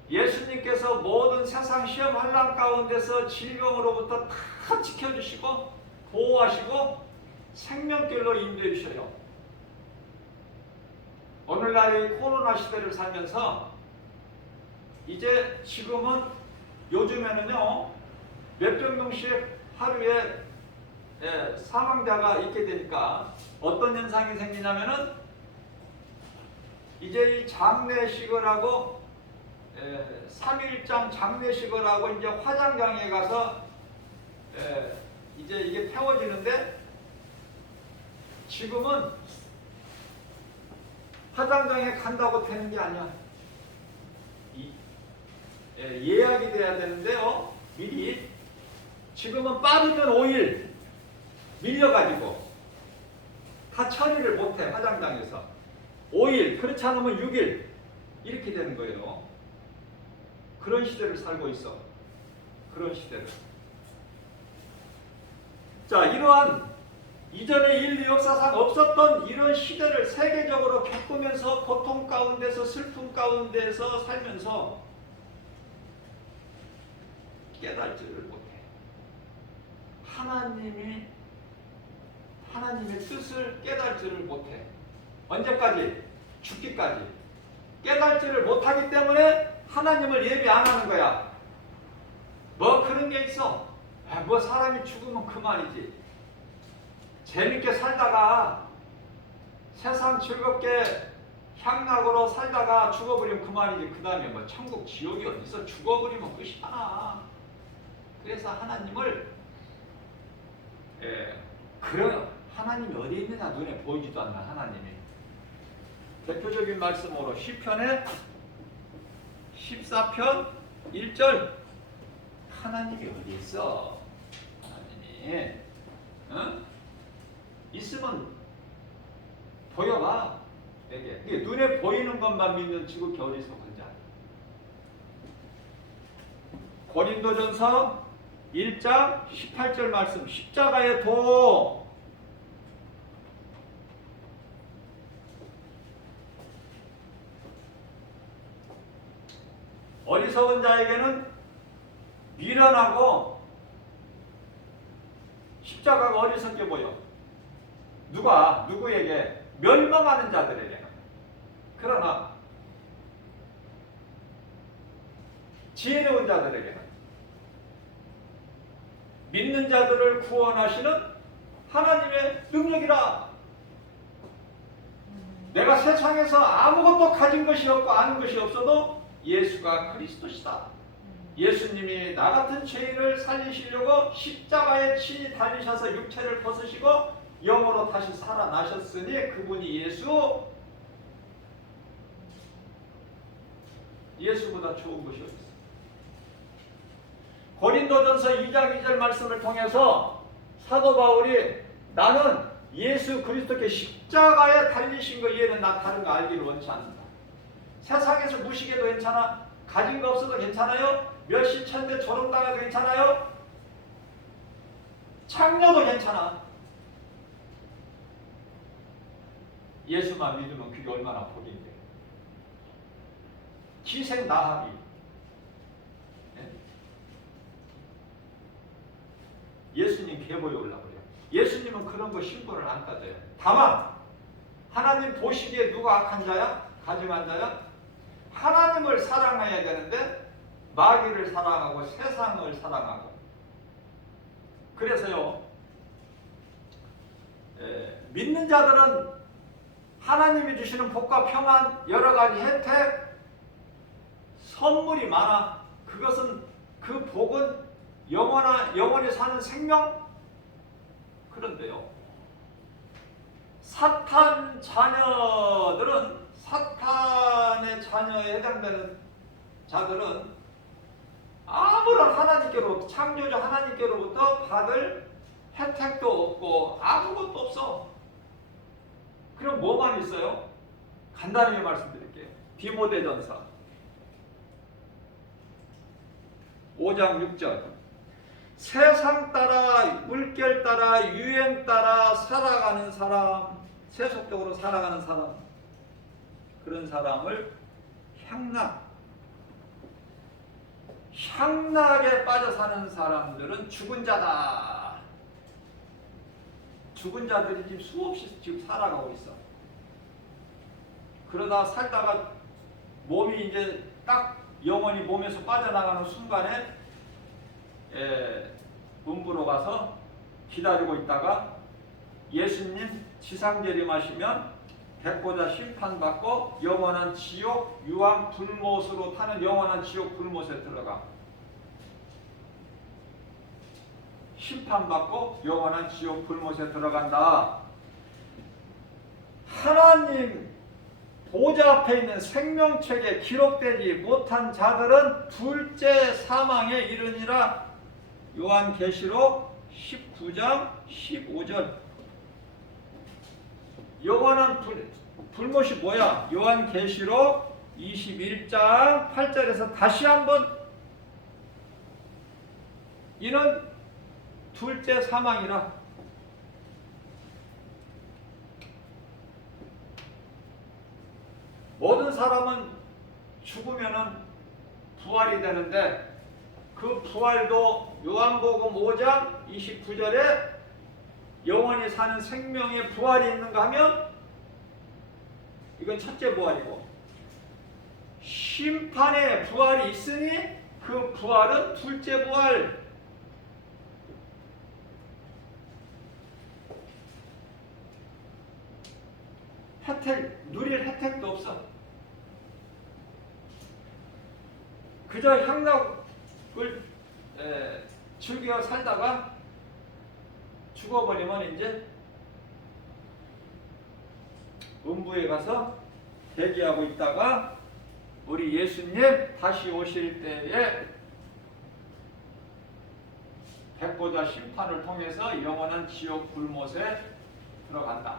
예수님께서 모든 세상 시험 환난 가운데서 질병으로부터 다 지켜주시고 보호하시고 생명길로 인도해 주셔요. 오늘날의 코로나 시대를 살면서 이제 지금은 요즘에는요 몇 명씩 하루에 사망자가 있게 되니까 어떤 현상이 생기냐면은 이제 이 장례식을 하고 3일장 장례식을 하고 이제 화장장에 가서 이제 이게 태워지는데 지금은 화장장에 간다고 되는 게 아니야. 예약이 돼야 되는데요. 미리 지금은 빠르면 5일 밀려가지고 다 처리를 못해. 화장장에서 5일 그렇지 않으면 6일 이렇게 되는 거예요. 그런 시대를 살고 있어. 그런 시대를. 자, 이러한 이전의 인류 역사상 없었던 이런 시대를 세계적으로 겪으면서 고통 가운데서 슬픔 가운데서 살면서 깨달지를 못해. 하나님의 뜻을 깨달지를 못해. 언제까지? 죽기까지. 깨달지를 못하기 때문에 하나님을 예배 안 하는 거야. 뭐 그런 게 있어. 뭐 사람이 죽으면 그만이지. 재밌게 살다가 세상 즐겁게 향락으로 살다가 죽어버리면 그만이지. 그 다음에 뭐 천국 지옥이 어디서 죽어버리면 끝이잖아. 그래서 하나님을 그런 하나님이 어디 있느냐 눈에 보이지도 않는 하나님이. 대표적인 말씀으로 시편의 14편 1절 하나님이 어디 있어? 하나님이 있으면 보여봐. 내게 눈에 보이는 것만 믿는 지극히 어리석은 자. 고린도전서 1장 18절 말씀. 십자가의 도 어리석은 자에게는 미련하고 십자가가 어리석게 보여. 누구에게? 멸망하는 자들에게. 그러나 지혜로운 자들에게는, 믿는 자들을 구원하시는 하나님의 능력이라. 내가 세상에서 아무것도 가진 것이 없고 아는 것이 없어도 예수가 그리스도시다. 예수님이 나 같은 죄인을 살리시려고 십자가에 친히 달리셔서 육체를 벗으시고 영으로 다시 살아나셨으니 그분이 예수보다 좋은 것이 어디 있어. 고린도전서 2장 2절 말씀을 통해서 사도 바울이 나는 예수 그리스도께 십자가에 달리신 거 이해는 나 다른 거 알기를 원치 않는다. 세상에서 무식해도 괜찮아. 가진 거 없어도 괜찮아요. 몇십 천대 조롱당해도 괜찮아요. 창녀도 괜찮아. 예수만 믿으면 그게 얼마나 복인데. 기생 나하비. 예수님 계보에 올라버려. 예수님은 그런 거 신분을 안 따져요. 다만 하나님 보시기에 누가 악한 자야? 가증한 자야? 하나님을 사랑해야 되는데 마귀를 사랑하고 세상을 사랑하고. 그래서요, 믿는 자들은 하나님이 주시는 복과 평안, 여러 가지 혜택, 선물이 많아. 그것은 그 복은 영원히 사는 생명. 그런데요, 사탄 자녀들은, 사탄의 자녀에 해당되는 자들은 아무런 하나님께로부터, 창조주 하나님께로부터 받을 혜택도 없고 아무것도 없어. 그럼 뭐만 있어요? 간단하게 말씀드릴게요. 디모데전서 5장 6절. 세상 따라, 물결 따라, 유행 따라 살아가는 사람, 세속적으로 살아가는 사람, 그런 사람을 향락에 빠져 사는 사람들은 죽은 자다. 죽은 자들이 지금 수없이 지금 살아가고 있어. 그러다 살다가 몸이 이제 딱 영혼이 몸에서 빠져나가는 순간에 문부로 가서 기다리고 있다가 예수님 지상재림하시면 백보자 심판받고 영원한 지옥 유황 불못으로 타는 영원한 지옥 불못에 들어가. 심판받고 영원한 지옥 불못에 들어간다. 하나님 보좌 앞에 있는 생명책에 기록되지 못한 자들은 둘째 사망에 이르니라. 요한계시록 19장 15절. 영원한 불못이 뭐야? 요한계시록 21장 8절에서 다시 한번 이는 둘째 사망이라. 모든 사람은 죽으면은 부활이 되는데 그 부활도 요한복음 5장 29절에 영원히 사는 생명의 부활이 있는가 하면 이건 첫째 부활이고, 심판의 부활이 있으니 그 부활은 둘째 부활. 누릴 혜택도 없어. 그저 향락을 즐겨 살다가 죽어버리면 이제 음부에 가서 대기하고 있다가 우리 예수님 다시 오실 때에 백보자 심판을 통해서 영원한 지옥 불못에 들어간다.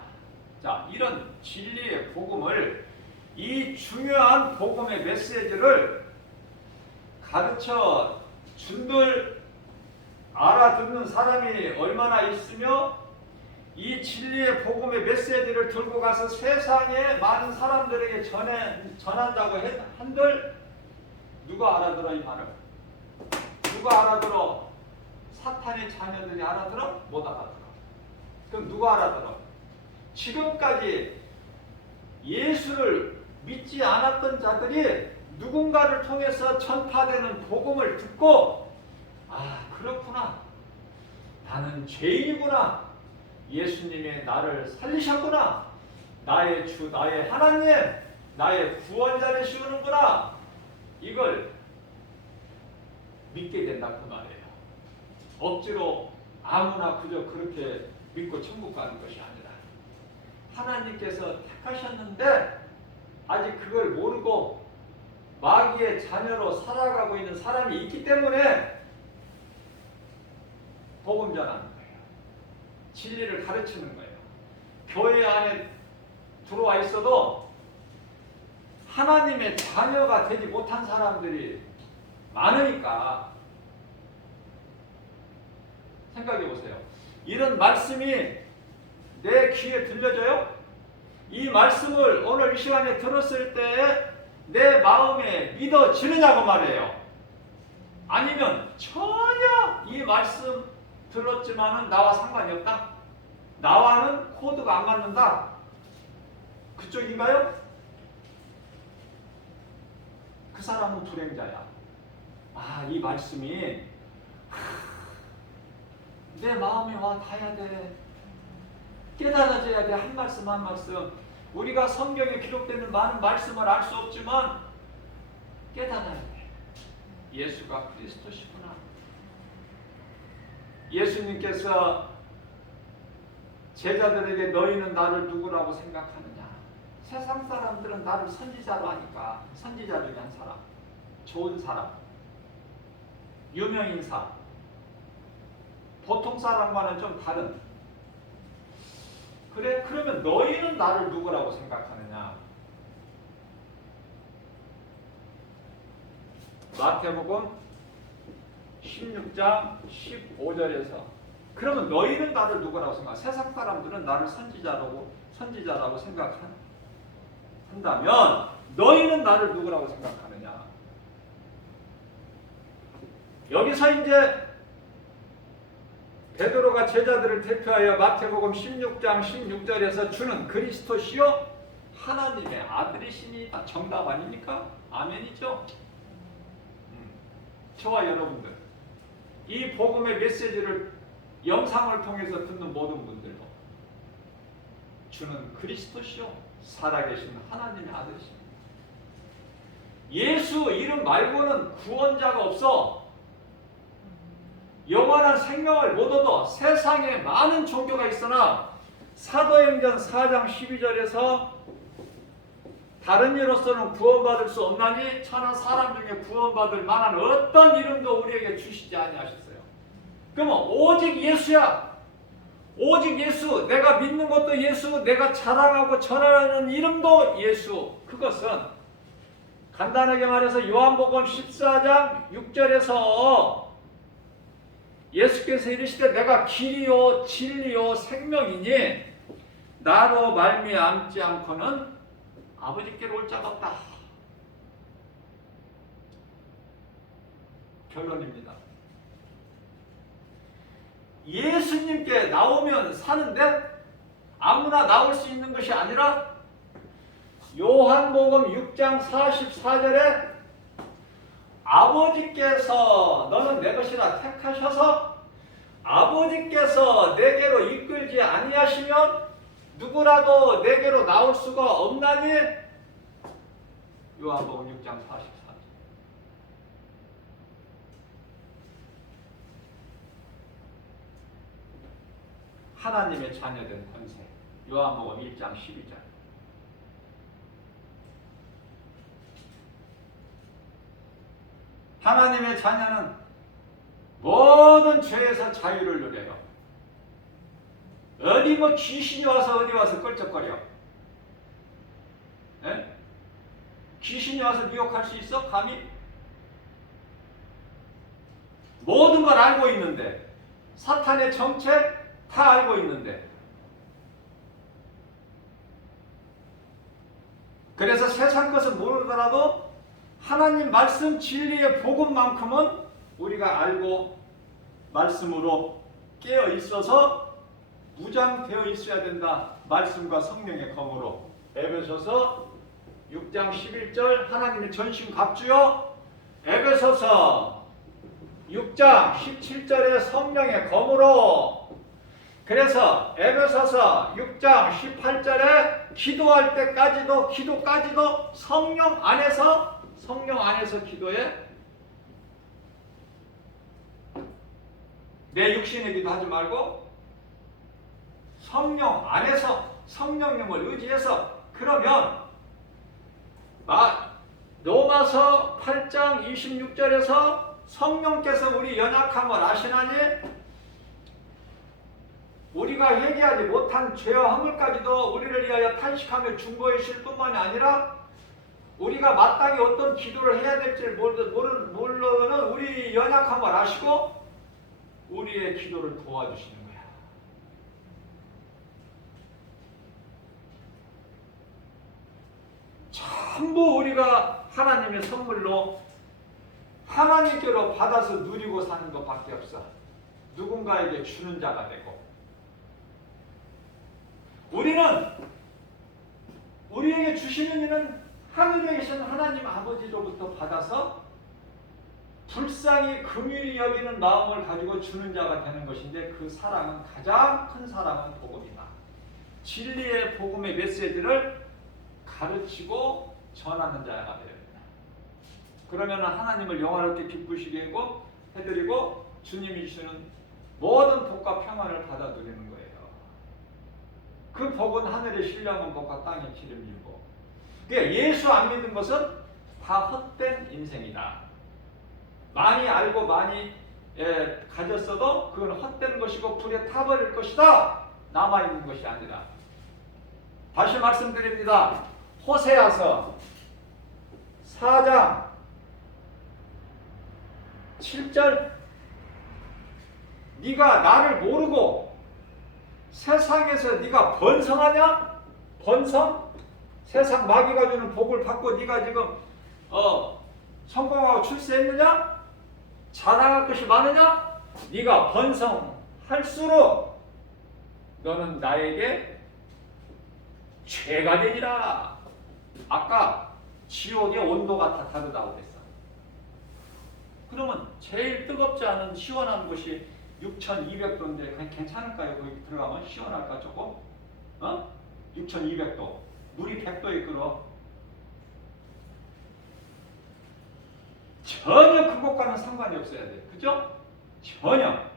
자, 이런 진리의 복음을, 이 중요한 복음의 메시지를 가르쳐 준들 알아듣는 사람이 얼마나 있으며 이 진리의 복음의 메시지를 들고 가서 세상에 많은 사람들에게 전한다고 한들 누가 알아들어? 이 말을 누가 알아들어? 사탄의 자녀들이 알아들어? 못 알아들어. 그럼 누가 알아들어? 지금까지 예수를 믿지 않았던 자들이 누군가를 통해서 전파되는 복음을 듣고, 아, 그렇구나, 나는 죄인이구나, 예수님이 나를 살리셨구나, 나의 주, 나의 하나님, 나의 구원자 되시는구나, 이걸 믿게 된다 그 말이에요. 억지로 아무나 그저 그렇게 믿고 천국 가는 것이 아니라 하나님께서 택하셨는데 아직 그걸 모르고 마귀의 자녀로 살아가고 있는 사람이 있기 때문에 복음 전하는 거예요. 진리를 가르치는 거예요. 교회 안에 들어와 있어도 하나님의 자녀가 되지 못한 사람들이 많으니까 생각해 보세요. 이런 말씀이 내 귀에 들려져요? 이 말씀을 오늘 이 시간에 들었을 때 내 마음에 믿어지느냐고 말이에요. 아니면 전혀 이 말씀 들었지만은 나와 상관이 없다, 나와는 코드가 안 맞는다, 그쪽인가요? 그 사람은 불행자야. 아, 이 말씀이 내 마음에 와 닿아야 돼, 깨달아져야 돼. 한 말씀 한 말씀. 우리가 성경에 기록되는 많은 말씀을 알 수 없지만 깨달아야 돼. 예수가 그리스도시구나. 예수님께서 제자들에게 너희는 나를 누구라고 생각하느냐? 세상 사람들은 나를 선지자로 하니까, 선지자 중에 한 사람, 좋은 사람, 유명인사, 보통 사람과는 좀 다른. 그래, 그러면 너희는 나를 누구라고 생각하느냐? 마태복음 16장 15절에서 그러면 너희는 나를 누구라고 생각하냐? 세상 사람들은 나를 선지자라고 생각한다면 너희는 나를 누구라고 생각하느냐? 여기서 이제 베드로가 제자들을 대표하여 마태복음 16장 16절에서 주는 그리스도시요 하나님의 아들이시니, 정답 아닙니까? 아멘이죠? 저와 여러분들, 이 복음의 메시지를 영상을 통해서 듣는 모든 분들도 주는 그리스도시요 살아계신 하나님의 아들이십니다. 예수 이름 말고는 구원자가 없어. 영원한 생명을 못 얻어. 세상에 많은 종교가 있으나 사도행전 4장 12절에서 다른 이로서는 구원받을 수 없나니 천하 사람 중에 구원받을 만한 어떤 이름도 우리에게 주시지 아니하셨어요. 그러면 오직 예수야. 오직 예수. 내가 믿는 것도 예수. 내가 자랑하고 전하는 이름도 예수. 그것은 간단하게 말해서 요한복음 14장 6절에서 예수께서 이르시되 내가 길이요 진리요 생명이니 나로 말미암지 않고는 아버지께로 올 자가 없다. 결론입니다. 예수님께 나오면 사는데 아무나 나올 수 있는 것이 아니라 요한복음 6장 44절에 아버지께서 너는 내 것이라 택하셔서 아버지께서 내게로 이끌지 아니하시면 누구라도 내게로 나올 수가 없나니 요한복음 6장 44절. 하나님의 자녀된 권세 요한복음 1장 12절. 하나님의 자녀는 모든 죄에서 자유를 누려요. 어디 뭐 귀신이 와서 어디 와서 껄쩍거려. 에? 귀신이 와서 미혹할 수 있어? 감히? 모든 걸 알고 있는데 사탄의 정체 다 알고 있는데 그래서 세상 것은 모르더라도 하나님 말씀 진리의 복음만큼은 우리가 알고 말씀으로 깨어 있어서 무장되어 있어야 된다. 말씀과 성령의 검으로. 에베소서 6장 11절 하나님의 전신 갑주요. 에베소서 6장 17절에 성령의 검으로. 그래서 에베소서 6장 18절에 기도할 때까지도 기도까지도 성령 안에서 기도해. 내 육신의 기도 하지 말고 성령 안에서 성령님을 의지해서. 그러면 로마서 8장 26절에서 성령께서 우리 연약함을 아시나니 우리가 회개하지 못한 죄와 허물까지도 우리를 위하여 탄식하며 중보해 주실 뿐만이 아니라 우리가 마땅히 어떤 기도를 해야 될지 모르는 우리 연약함을 아시고 우리의 기도를 도와주시는 거야. 전부 우리가 하나님의 선물로 하나님께로 받아서 누리고 사는 것밖에 없어. 누군가에게 주는 자가 되고. 우리는 우리에게 주시는 이는 하늘에 계신 하나님 아버지로부터 받아서 불쌍히 긍휼히 여기는 마음을 가지고 주는 자가 되는 것인데 그 사랑은 가장 큰 사랑은 복음이다. 진리의 복음의 메시지를 가르치고 전하는 자가 되어야 된다. 그러면 하나님을 영화롭게 기쁘시게 하고 해드리고 주님이 주시는 모든 복과 평안을 받아 누리는 거예요. 그 복은 하늘의 신령한 복과 땅의 기름이고. 그러니까 예수 안 믿는 것은 다 헛된 인생이다. 많이 알고 많이 가졌어도 그건 헛된 것이고 불에 타버릴 것이다. 남아있는 것이 아니라. 다시 말씀드립니다. 호세아서 4장 7절 네가 나를 모르고 세상에서 네가 번성하냐? 번성? 세상 마귀가 주는 복을 받고 네가 지금 성공하고 출세했느냐? 자랑할 것이 많으냐? 네가 번성할수록 너는 나에게 죄가 되니라. 아까 지옥의 온도가 다 다르다고 했어. 그러면 제일 뜨겁지 않은 시원한 곳이 6,200도인데 괜찮을까요? 거기 들어가면 시원할까 조금? 6,200도. 물이 100도에 끓어. 전혀 그것과는 상관이 없어야 돼. 그죠? 전혀.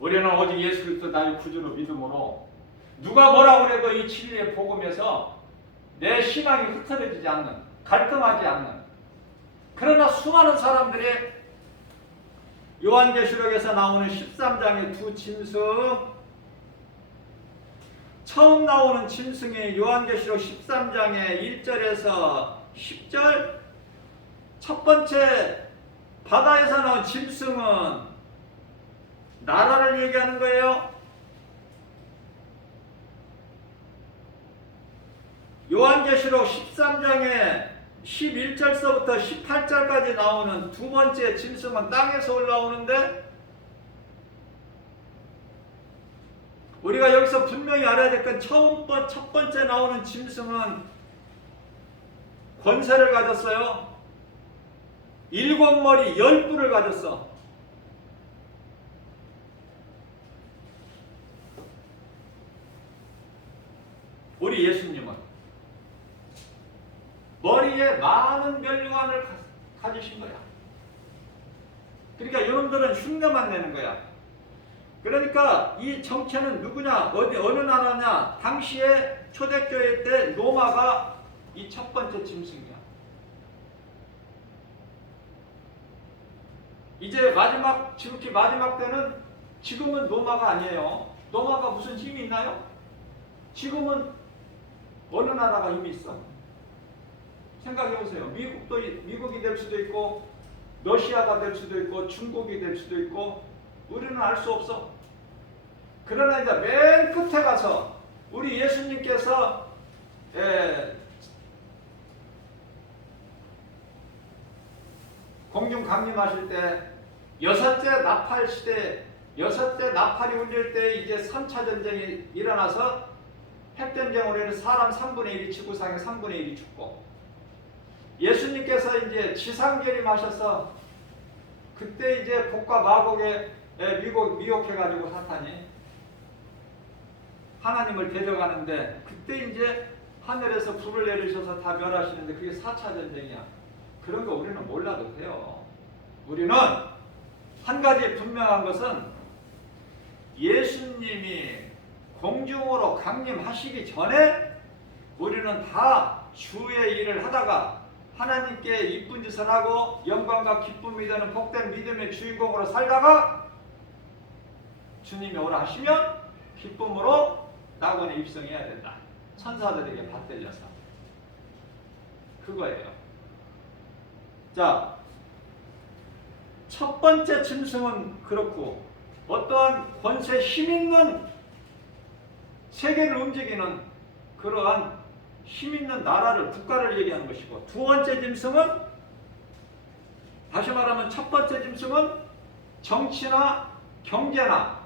우리는 오직 예수 그리스도 나의 구주로 믿음으로 누가 뭐라 그래도 이 진리의 복음에서 내 신앙이 흐트러지지 않는, 갈등하지 않는, 그러나 수많은 사람들이 요한계시록에서 나오는 13장의 두 짐승, 처음 나오는 짐승이 요한계시록 13장의 1절에서 10절, 첫 번째 바다에서 나온 짐승은 나라를 얘기하는 거예요. 요한계시록 13장에 11절서부터 18절까지 나오는 두 번째 짐승은 땅에서 올라오는데, 우리가 여기서 분명히 알아야 될 건 첫 번째 나오는 짐승은 권세를 가졌어요. 7머리 10뿔을 가졌어. 우리 예수님은 머리에 많은 면류관을 가지신 거야. 그러니까 이놈들은 흉내만 내는 거야. 그러니까 이 정체는 누구냐? 어느 나라냐? 당시에 초대교회 때 로마가 이 첫 번째 짐승이야. 이제 지극히 마지막 때는, 지금은 로마가 아니에요. 로마가 무슨 힘이 있나요? 지금은 어느 나라가 힘이 있어? 생각해 보세요. 미국이 될 수도 있고, 러시아가 될 수도 있고, 중국이 될 수도 있고, 우리는 알 수 없어. 그러나 이제 맨 끝에 가서 우리 예수님께서 공중 강림하실 때 여섯째 나팔 시대, 여섯째 나팔이 울릴 때 이제 3차 전쟁이 일어나서 핵전쟁으로 인해 사람 3분의 1이 지구상의 3분의 1이 죽고, 예수님께서 이제 지상재림하셔서 그때 이제 복과 마곡에 미혹해가지고 사탄이 하나님을 데려가는데, 그때 이제 하늘에서 불을 내리셔서 다 멸하시는데 그게 4차 전쟁이야. 그런 거 우리는 몰라도 돼요. 우리는 한 가지 분명한 것은 예수님이 공중으로 강림하시기 전에 우리는 다 주의 일을 하다가 하나님께 이쁜 짓을 하고 영광과 기쁨이 되는 복된 믿음의 주인공으로 살다가 주님이 오라 하시면 기쁨으로 낙원에 입성해야 된다. 천사들에게 받들려서. 그거예요. 자, 첫 번째 짐승은 그렇고, 어떠한 권세 힘 있는 세계를 움직이는 그러한 힘 있는 나라를, 국가를 얘기하는 것이고, 두 번째 짐승은, 다시 말하면 첫 번째 짐승은 정치나 경제나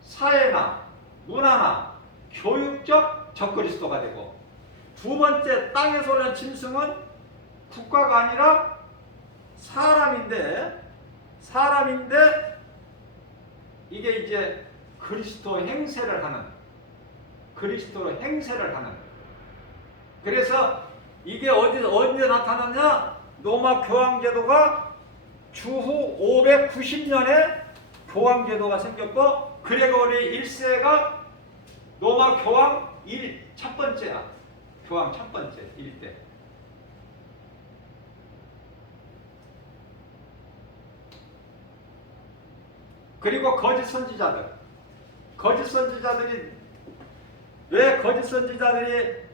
사회나 문화나 교육적 적그리스도가 되고, 두 번째 땅에서 오는 짐승은 국가가 아니라 사람인데 이게 이제 그리스도 행세를 하는, 그리스도로 행세를 하는. 그래서 이게 언제 나타났냐? 로마 교황제도가 주후 590년에 교황제도가 생겼고, 그레고리 1세가 로마 교황 첫 번째야. 교황 첫 번째, 1대. 그리고 거짓 선지자들. 왜 거짓 선지자들이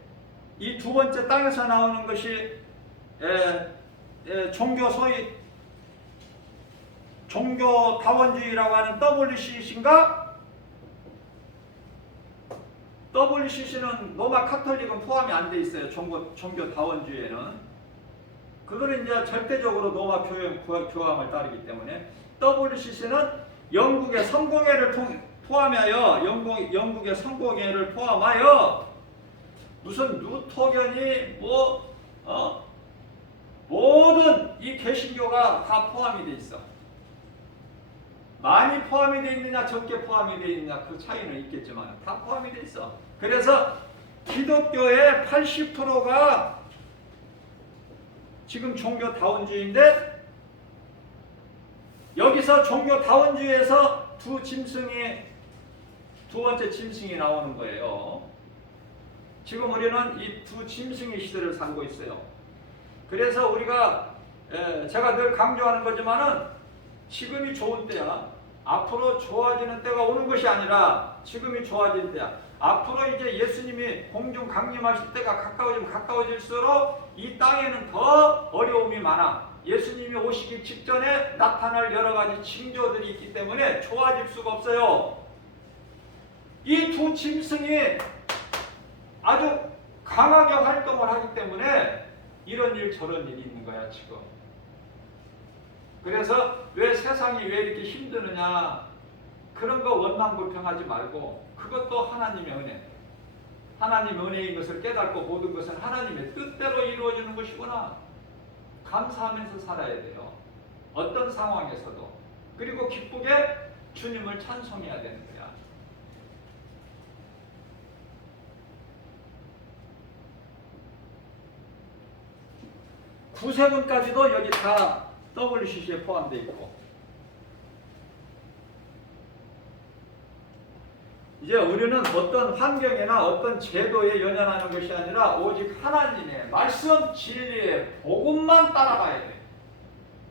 이 두 번째 땅에서 나오는 것이 종교 다원주의라고 하는 WCC인가? WCC는 로마 카톨릭은 포함이 안 돼 있어요. 종교 다원주의에는. 그거는 이제 절대적으로 로마 교황을 따르기 때문에, WCC는 영국의 성공회를 포함하여, 영국의 성공회를 포함하여 무슨 루터견이 개신교가 다 포함이 돼 있어. 많이 포함이 돼 있느냐 적게 포함이 돼 있느냐 그 차이는 있겠지만 다 포함이 돼 있어. 그래서 기독교의 80%가 지금 종교다원주의인데 여기서 종교다원주의에서 두 번째 짐승이 나오는 거예요. 지금 우리는 이 두 짐승의 시대를 살고 있어요. 그래서 우리가 제가 늘 강조하는 거지만은 지금이 좋은 때야. 앞으로 좋아지는 때가 오는 것이 아니라 지금이 좋아질 때야. 앞으로 이제 예수님이 공중 강림하실 때가 가까워지면 가까워질수록 이 땅에는 더 어려움이 많아. 예수님이 오시기 직전에 나타날 여러 가지 징조들이 있기 때문에 좋아질 수가 없어요. 이 두 짐승이 아주 강하게 활동을 하기 때문에 이런 일 저런 일이 있는 거야 지금. 그래서 왜 세상이 왜 이렇게 힘드느냐 그런 거 원망불평하지 말고 그것도 하나님의 은혜. 하나님의 은혜인 것을 깨닫고 모든 것은 하나님의 뜻대로 이루어지는 것이구나. 감사하면서 살아야 돼요. 어떤 상황에서도. 그리고 기쁘게 주님을 찬송해야 되는 거야. 구세군까지도 여기 다 WCC에 포함되어 있고 이제 우리는 어떤 환경이나 어떤 제도에 연연하는 것이 아니라 오직 하나님의 말씀 진리의 복음만 따라가야 돼.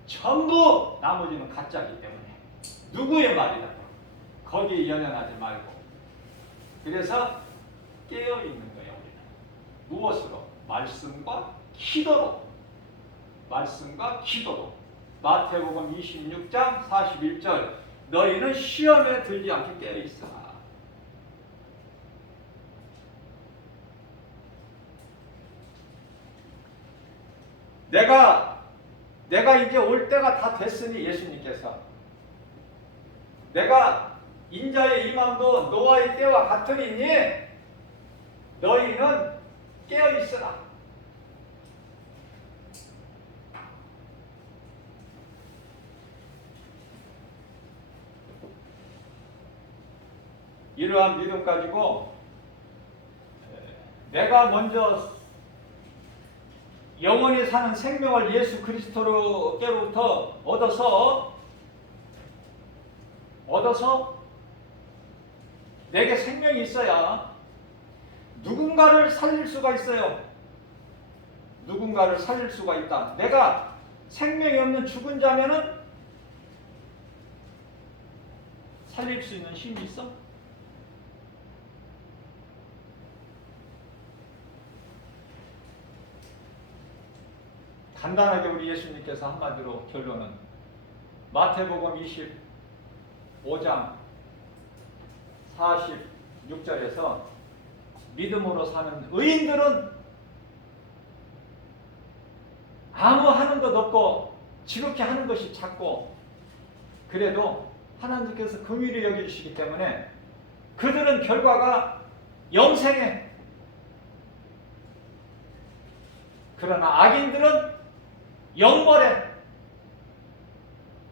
전부 나머지는 가짜이기 때문에 누구의 말이다 거기에 연연하지 말고. 그래서 깨어있는 거예요. 우리는 무엇으로? 말씀과 기도로. 말씀과 기도로. 마태복음 26장 41절 너희는 시험에 들지 않게 깨어있어. 내가 이제 올 때가 다 됐으니 예수님께서 내가 인자의 임함도 노아의 때와 같으리니 너희는 깨어있으라. 이러한 믿음 가지고 내가 먼저 영원히 사는 생명을 예수 그리스도께로부터 얻어서 내게 생명이 있어야 누군가를 살릴 수가 있어요. 누군가를 살릴 수가 있다. 내가 생명이 없는 죽은 자면은 살릴 수 있는 힘이 있어? 간단하게 우리 예수님께서 한마디로 결론은 마태복음 25장 46절에서 믿음으로 사는 의인들은 아무 하는 것 없고 지극히 하는 것이 작고 그래도 하나님께서 긍휼히 여기시기 때문에 그들은 결과가 영생에. 그러나 악인들은 영벌에.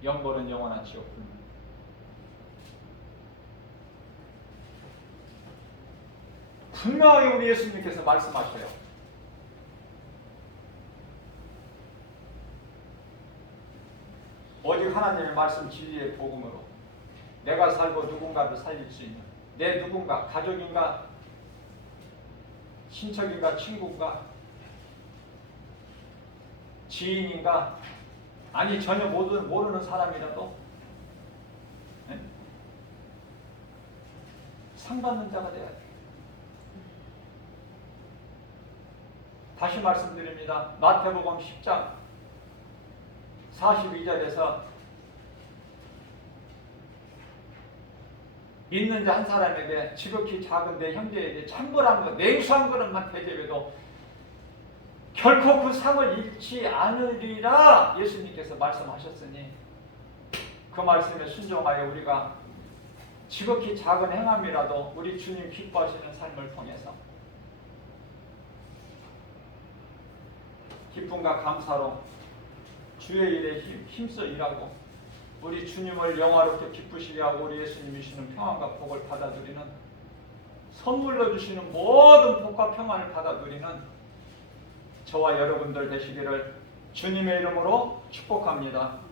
영벌은 영원한 지옥. 분명하게 우리 예수님께서 말씀하셔요. 오직 하나님의 말씀 진리의 복음으로 내가 살고 누군가를 살릴 수 있는 내 누군가, 가족인가, 친척인가, 친구인가, 지인인가, 아니 전혀 모르는 사람이라도 네? 상받는 자가 돼야 돼. 다시 말씀드립니다. 마태복음 10장 42절에서 믿는 자 한 사람에게 지극히 작은 내 형제에게 참고한 것, 냉수한 그릇만 대접해도 결코 그 상을 잃지 않으리라 예수님께서 말씀하셨으니 그 말씀에 순종하여 우리가 지극히 작은 행함이라도 우리 주님 기뻐하시는 삶을 통해서 기쁨과 감사로 주의 일에 힘써 일하고 우리 주님을 영화롭게 기쁘시게 하고 우리 예수님이 주시는 평안과 복을 받아 누리는, 선물로 주시는 모든 복과 평안을 받아 누리는 저와 여러분들 되시기를 주님의 이름으로 축복합니다.